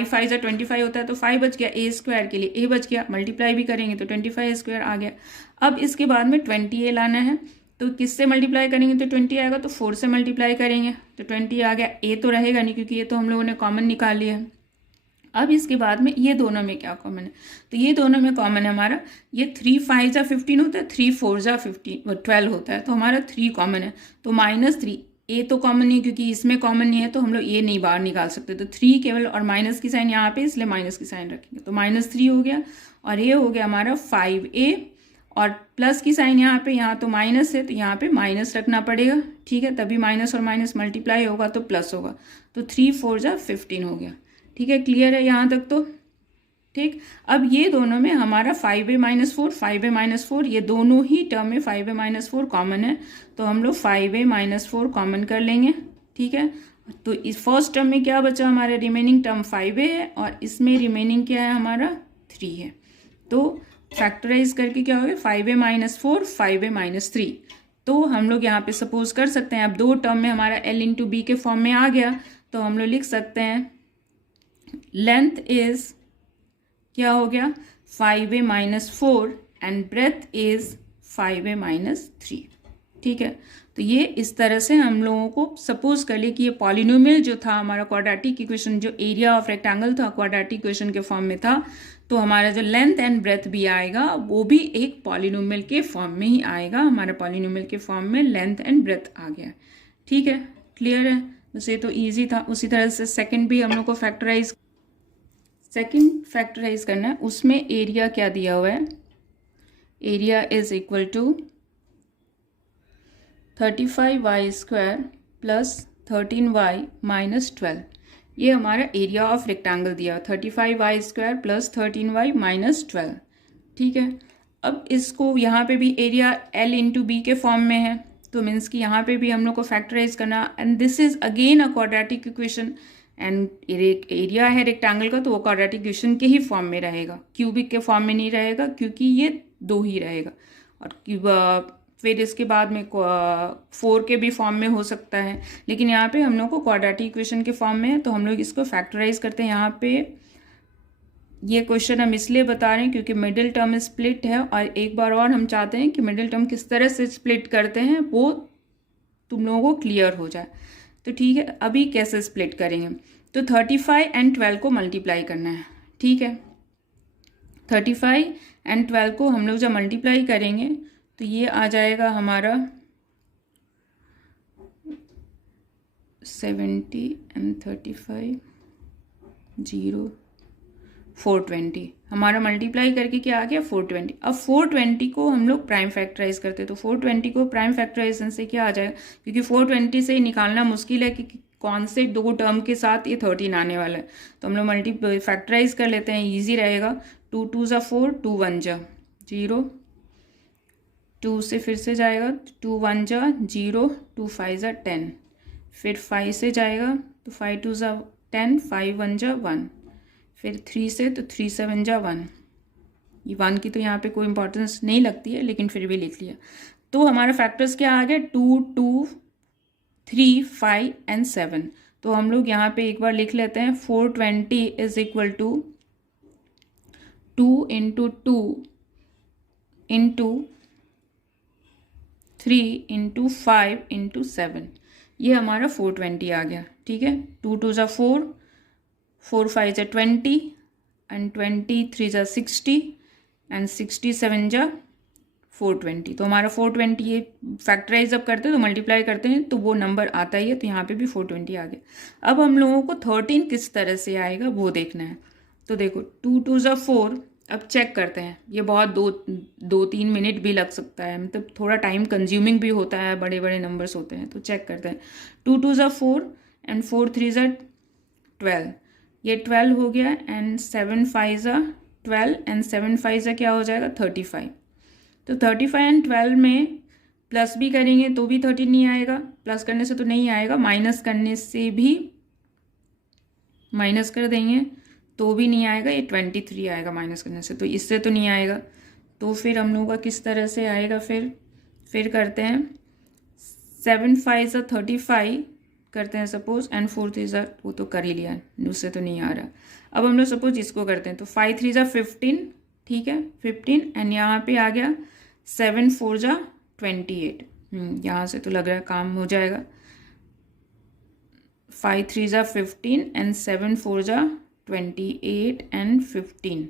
5 जा 25 होता है, तो 5 बच गया, a² के लिए a बच गया, मल्टीप्लाई भी करेंगे तो 25a² आ गया। अब इसके बाद में 20a लाना है, तो किससे मल्टीप्लाई करेंगे तो 20 आएगा, तो 4 से मल्टीप्लाई करेंगे तो 20 आ गया। a तो रहेगा नहीं क्योंकि ये तो हम लोगों ने कॉमन निकाल लिया है। अब इसके बाद में ये दोनों में क्या कॉमन है, तो ये दोनों में कॉमन है हमारा, ये 3 5 जा 15 होता है, 3 4 जा 12 होता है, तो हमारा 3 कॉमन है। तो -3, ए तो कॉमन नहीं क्योंकि इसमें कॉमन नहीं है, तो हम लोग ये नहीं बाहर निकाल सकते, तो 3 केवल, और माइनस की साइन यहाँ पे इसलिए माइनस की साइन रखेंगे, तो -3 हो गया। और ये हो गया हमारा 5a, और प्लस की साइन यहाँ पे, यहाँ तो माइनस है तो यहाँ पे माइनस रखना पड़ेगा, ठीक है, तभी माइनस और माइनस मल्टीप्लाई होगा तो प्लस होगा। तो 3 4 जा 15 हो गया, ठीक है, क्लियर है यहाँ तक तो, ठीक। अब ये दोनों में हमारा 5a-4 5a-4 ये दोनों ही टर्म में 5a-4 कॉमन है, तो हम लोग 5a-4 कॉमन कर लेंगे, ठीक है। तो इस फर्स्ट टर्म में क्या बचा, हमारे रिमेनिंग टर्म 5a है और इसमें रिमेनिंग क्या है हमारा 3 है। तो फैक्टराइज करके क्या हो गया 5a-4 5a-3। तो हम लोग यहाँ पे सपोज कर सकते हैं, अब दो टर्म में हमारा l इंटू बी के फॉर्म में आ गया, तो हम लोग लिख सकते हैं लेंथ इज क्या हो गया 5a-4 and breadth is 5a-3, ठीक है। तो ये इस तरह से हम लोगों को सपोज कर ले कि ये पॉलिनोमियल जो था हमारा क्वाड्रेटिक इक्वेशन, जो एरिया ऑफ रेक्टेंगल था क्वाड्रेटिक इक्वेशन के फॉर्म में था, तो हमारा जो लेंथ एंड ब्रेथ भी आएगा वो भी एक पॉलिनोमियल के फॉर्म में ही आएगा। हमारा पॉलिनोमियल के फॉर्म में लेंथ एंड ब्रेथ आ गया, ठीक है, क्लियर है। वैसे तो ईजी था। उसी तरह से सेकंड भी हम लोग को फैक्टराइज करना है। उसमें एरिया क्या दिया हुआ है, area is equal to 35y² plus 13y minus 12। ये हमारा एरिया ऑफ रेक्टेंगल दिया 35y² प्लस 13y माइनस 12, ठीक है। अब इसको यहाँ पे भी एरिया l इंटू बी के फॉर्म में है, तो मीन्स कि यहाँ पे भी हम लोग को फैक्टराइज करना, and this is again a quadratic equation, and area है रेक्टेंगल का तो वो क्वाड्रेटिक इक्वेशन के ही फॉर्म में रहेगा, क्यूबिक के फॉर्म में नहीं रहेगा क्योंकि ये 2 ही रहेगा। और फिर इसके बाद में 4 के भी फॉर्म में हो सकता है, लेकिन यहाँ पे हम लोग को क्वाड्रेटिक इक्वेशन के फॉर्म में है, तो हम लोग इसको फैक्टराइज करते हैं। यहाँ पे ये क्वेश्चन हम इसलिए बता रहे हैं क्योंकि मिडिल टर्म स्प्लिट है, और एक बार और हम चाहते हैं कि मिडिल टर्म किस तरह से स्प्लिट करते हैं वो तुम लोगों को क्लियर हो जाए। तो ठीक है, अभी कैसे स्प्लिट करेंगे, तो 35 एंड 12 को मल्टीप्लाई करना है, ठीक है। 35 एंड 12 को हम लोग जब मल्टीप्लाई करेंगे तो ये आ जाएगा हमारा 70 एंड 35 0 420, हमारा मल्टीप्लाई करके क्या आ गया 420। अब 420 को हम लोग प्राइम फैक्टराइज करते हैं, तो 420 को प्राइम फैक्टराइजेशन से क्या आ जाएगा, क्योंकि 420 से निकालना मुश्किल है कि कौन से 2 टर्म के साथ ये 13 आने वाला है, तो हम लोग फैक्टराइज कर लेते हैं, ईजी रहेगा। 2 2 जा 4 2 1 जा 0, 2 से फिर से जाएगा 2 1 जा 0, 2 5 जा 10, फिर 5 से जाएगा तो 5 2 जा 10, 5 1 जा 1, फिर 3 से तो 3 7 जा 1। ये 1 की तो यहाँ पे कोई इंपॉर्टेंस नहीं लगती है, लेकिन फिर भी लिख लिया। तो हमारा फैक्टर्स क्या आ गया 2 2 3 5 एंड 7। तो हम लोग यहाँ पे एक बार लिख लेते हैं 420 is equal to 2 into 2 into 3 into 5 into 7, ये हमारा 420 आ गया, ठीक है। 2 2 जा 4, 4 5 जा 20 एंड 20 3 जा 60 एंड 60 7 जा 420। तो हमारा 420 ये फैक्टराइज अब करते हैं तो मल्टीप्लाई करते हैं तो वो नंबर आता ही है, तो यहाँ पे भी 420 आ गया। अब हम लोगों को 13 किस तरह से आएगा वो देखना है। तो देखो 2 2 ज़ा 4, अब चेक करते हैं। ये बहुत 2-3 मिनट भी लग सकता है, मतलब थोड़ा टाइम कंज्यूमिंग भी होता है, बड़े बड़े नंबर्स होते हैं, तो चेक करते हैं। 2 2 ज़ा 4 एंड 4 3 ज़ा 12, ये 12 हो गया, एंड 7 5 ज़ा 12 एंड 7 5 ज़ा क्या हो जाएगा 35। तो 35 एंड 12 में प्लस भी करेंगे तो भी 13 नहीं आएगा, प्लस करने से तो नहीं आएगा, माइनस करने से भी, माइनस कर देंगे तो भी नहीं आएगा, ये 23 आएगा माइनस करने से, तो इससे तो नहीं आएगा। तो फिर हम लोगों का किस तरह से आएगा, फिर करते हैं 7 5 ज़ा 35 करते हैं सपोज, एंड 4 3 ज़ा, वो तो कर ही लिया, उससे तो नहीं आ रहा। अब हम लोग सपोज इसको करते हैं तो 5 3 ज़ा 15, ठीक है 15, एंड यहाँ पे आ गया 7 4 ज़ा 28। यहाँ से तो लग रहा है काम हो जाएगा। 5 3 ज़ा 15 एंड 7 4 ज़ा 28 एंड 15।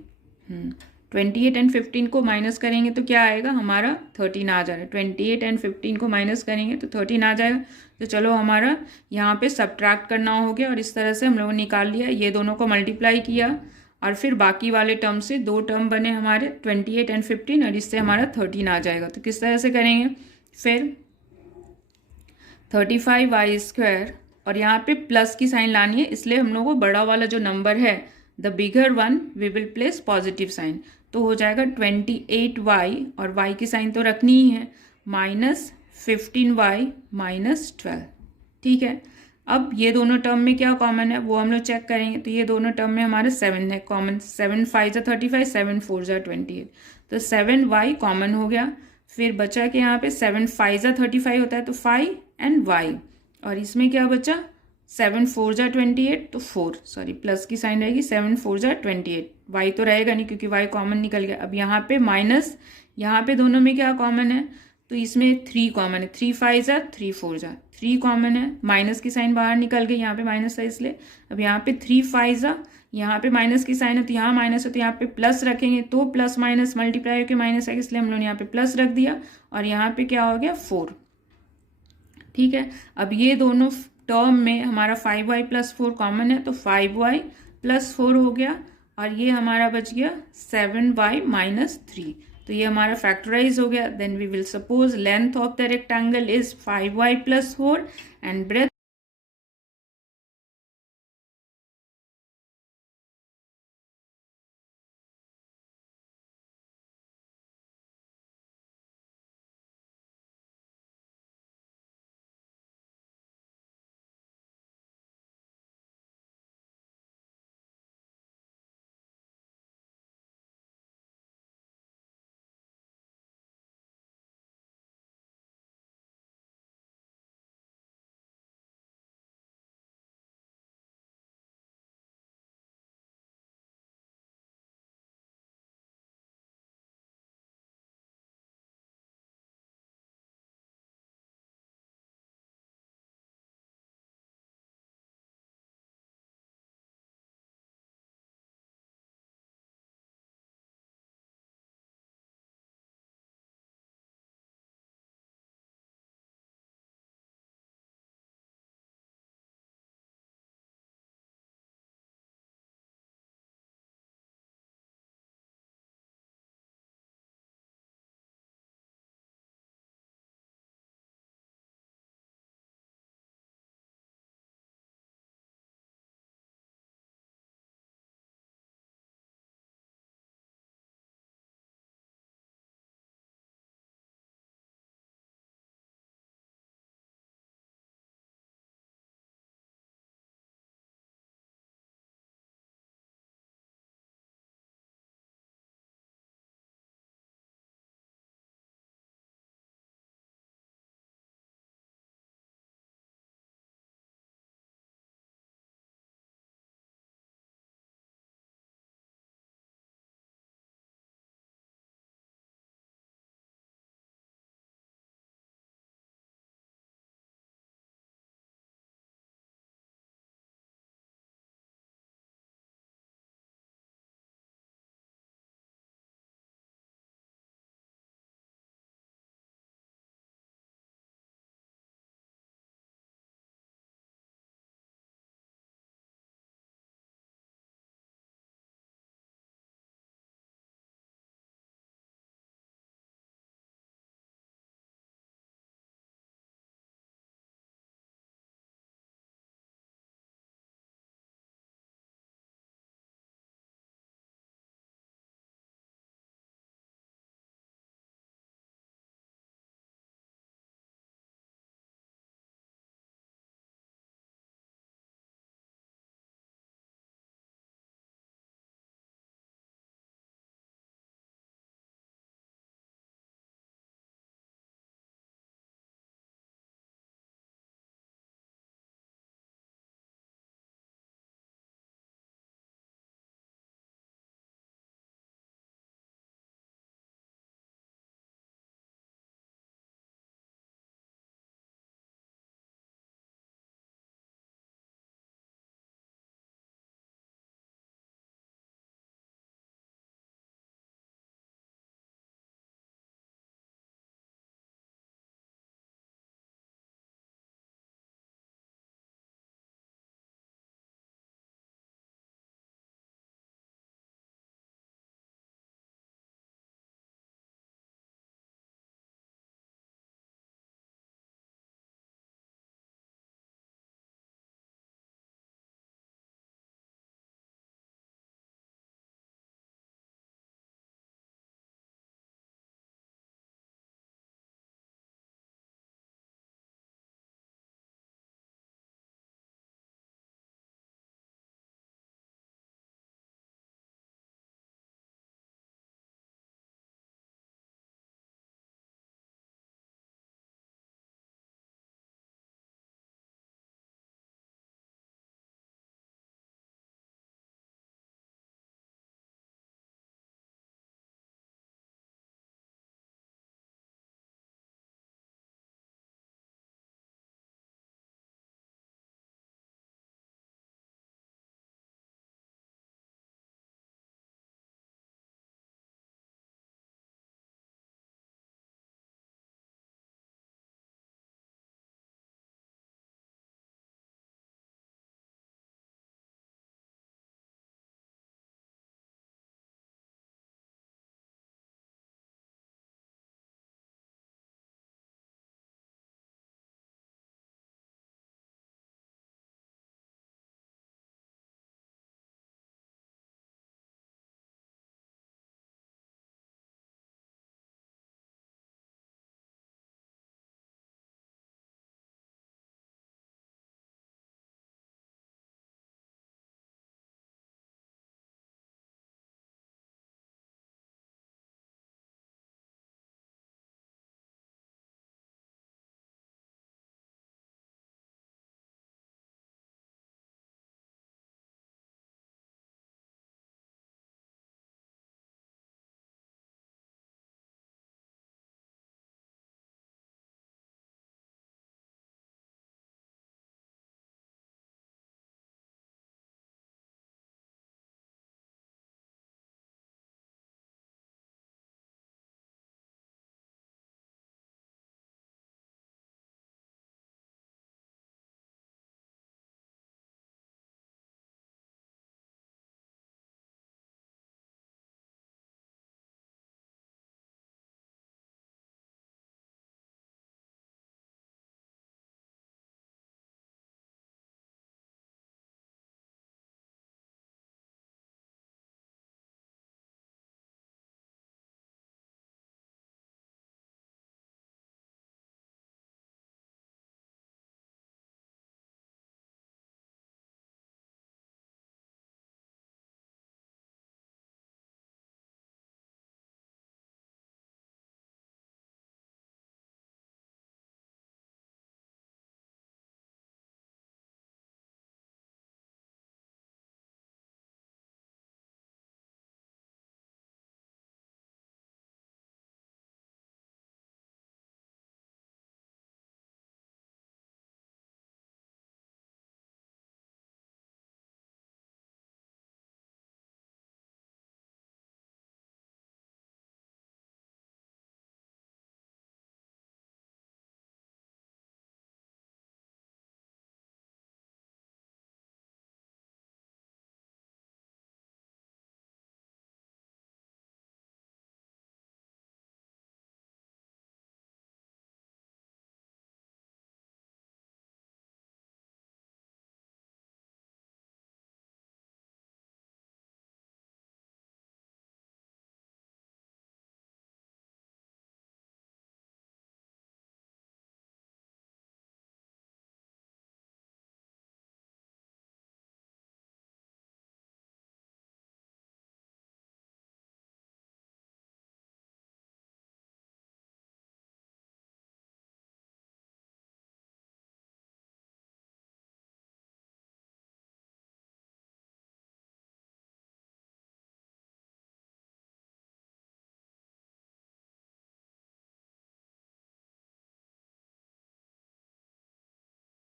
28 एंड 15 को माइनस करेंगे तो क्या आएगा हमारा 13 आ जा रहा है। 28 एंड 15 को माइनस करेंगे तो 13 आ जाएगा। तो चलो हमारा यहाँ पे सब्ट्रैक्ट करना हो गया, और इस तरह से हम लोगों ने निकाल लिया। ये दोनों को मल्टीप्लाई किया और फिर बाकी वाले टर्म से 2 टर्म बने हमारे 28 एंड 15, और इससे हमारा 13 आ जाएगा। तो किस तरह से करेंगे, फिर 35y², और यहाँ पे प्लस की साइन लानी है, इसलिए हम लोग को बड़ा वाला जो नंबर है the bigger one we will place positive sign. तो हो जाएगा 28y, और y की साइन तो रखनी ही है, माइनस 15y माइनस 12। ठीक है, अब ये दोनों टर्म में क्या कॉमन है वो हम लोग चेक करेंगे। तो ये दोनों टर्म में हमारे 7 है कॉमन, 7 5 ज़ा 35, 7 4 ज़ा 28, तो 7y कॉमन हो गया। फिर बचा कि यहाँ पे 7 5 ज़ा 35 होता है तो 5 एंड y, और इसमें क्या बचा 7 4 ज़ा 28, तो 4, सॉरी प्लस की साइन रहेगी, 7 4 ज़ा 28, y तो रहेगा नहीं क्योंकि y कॉमन निकल गया। अब यहाँ पे माइनस, यहाँ पे दोनों में क्या कॉमन है, तो इसमें 3 कॉमन है, 3 5 ज़ा 3 4 ज़ा 3 कॉमन है, माइनस की साइन बाहर निकल गई, यहाँ पे माइनस है इसलिए। अब यहाँ पे 3 5 ज़ा, यहाँ पे माइनस की साइन है तो यहाँ माइनस है, तो यहाँ पे प्लस रखेंगे तो प्लस माइनस मल्टीप्लाई होकर माइनस है, इसलिए हम लोगों ने यहाँ पे प्लस रख दिया, और यहाँ पे क्या हो गया 4। ठीक है, अब ये दोनों टर्म में हमारा 5y प्लस 4 कॉमन है, तो 5y प्लस 4 हो गया, और ये हमारा बच गया 7y माइनस 3। तो ये हमारा फैक्टराइज हो गया। Then we will suppose length of the rectangle is 5y plus 4 and breath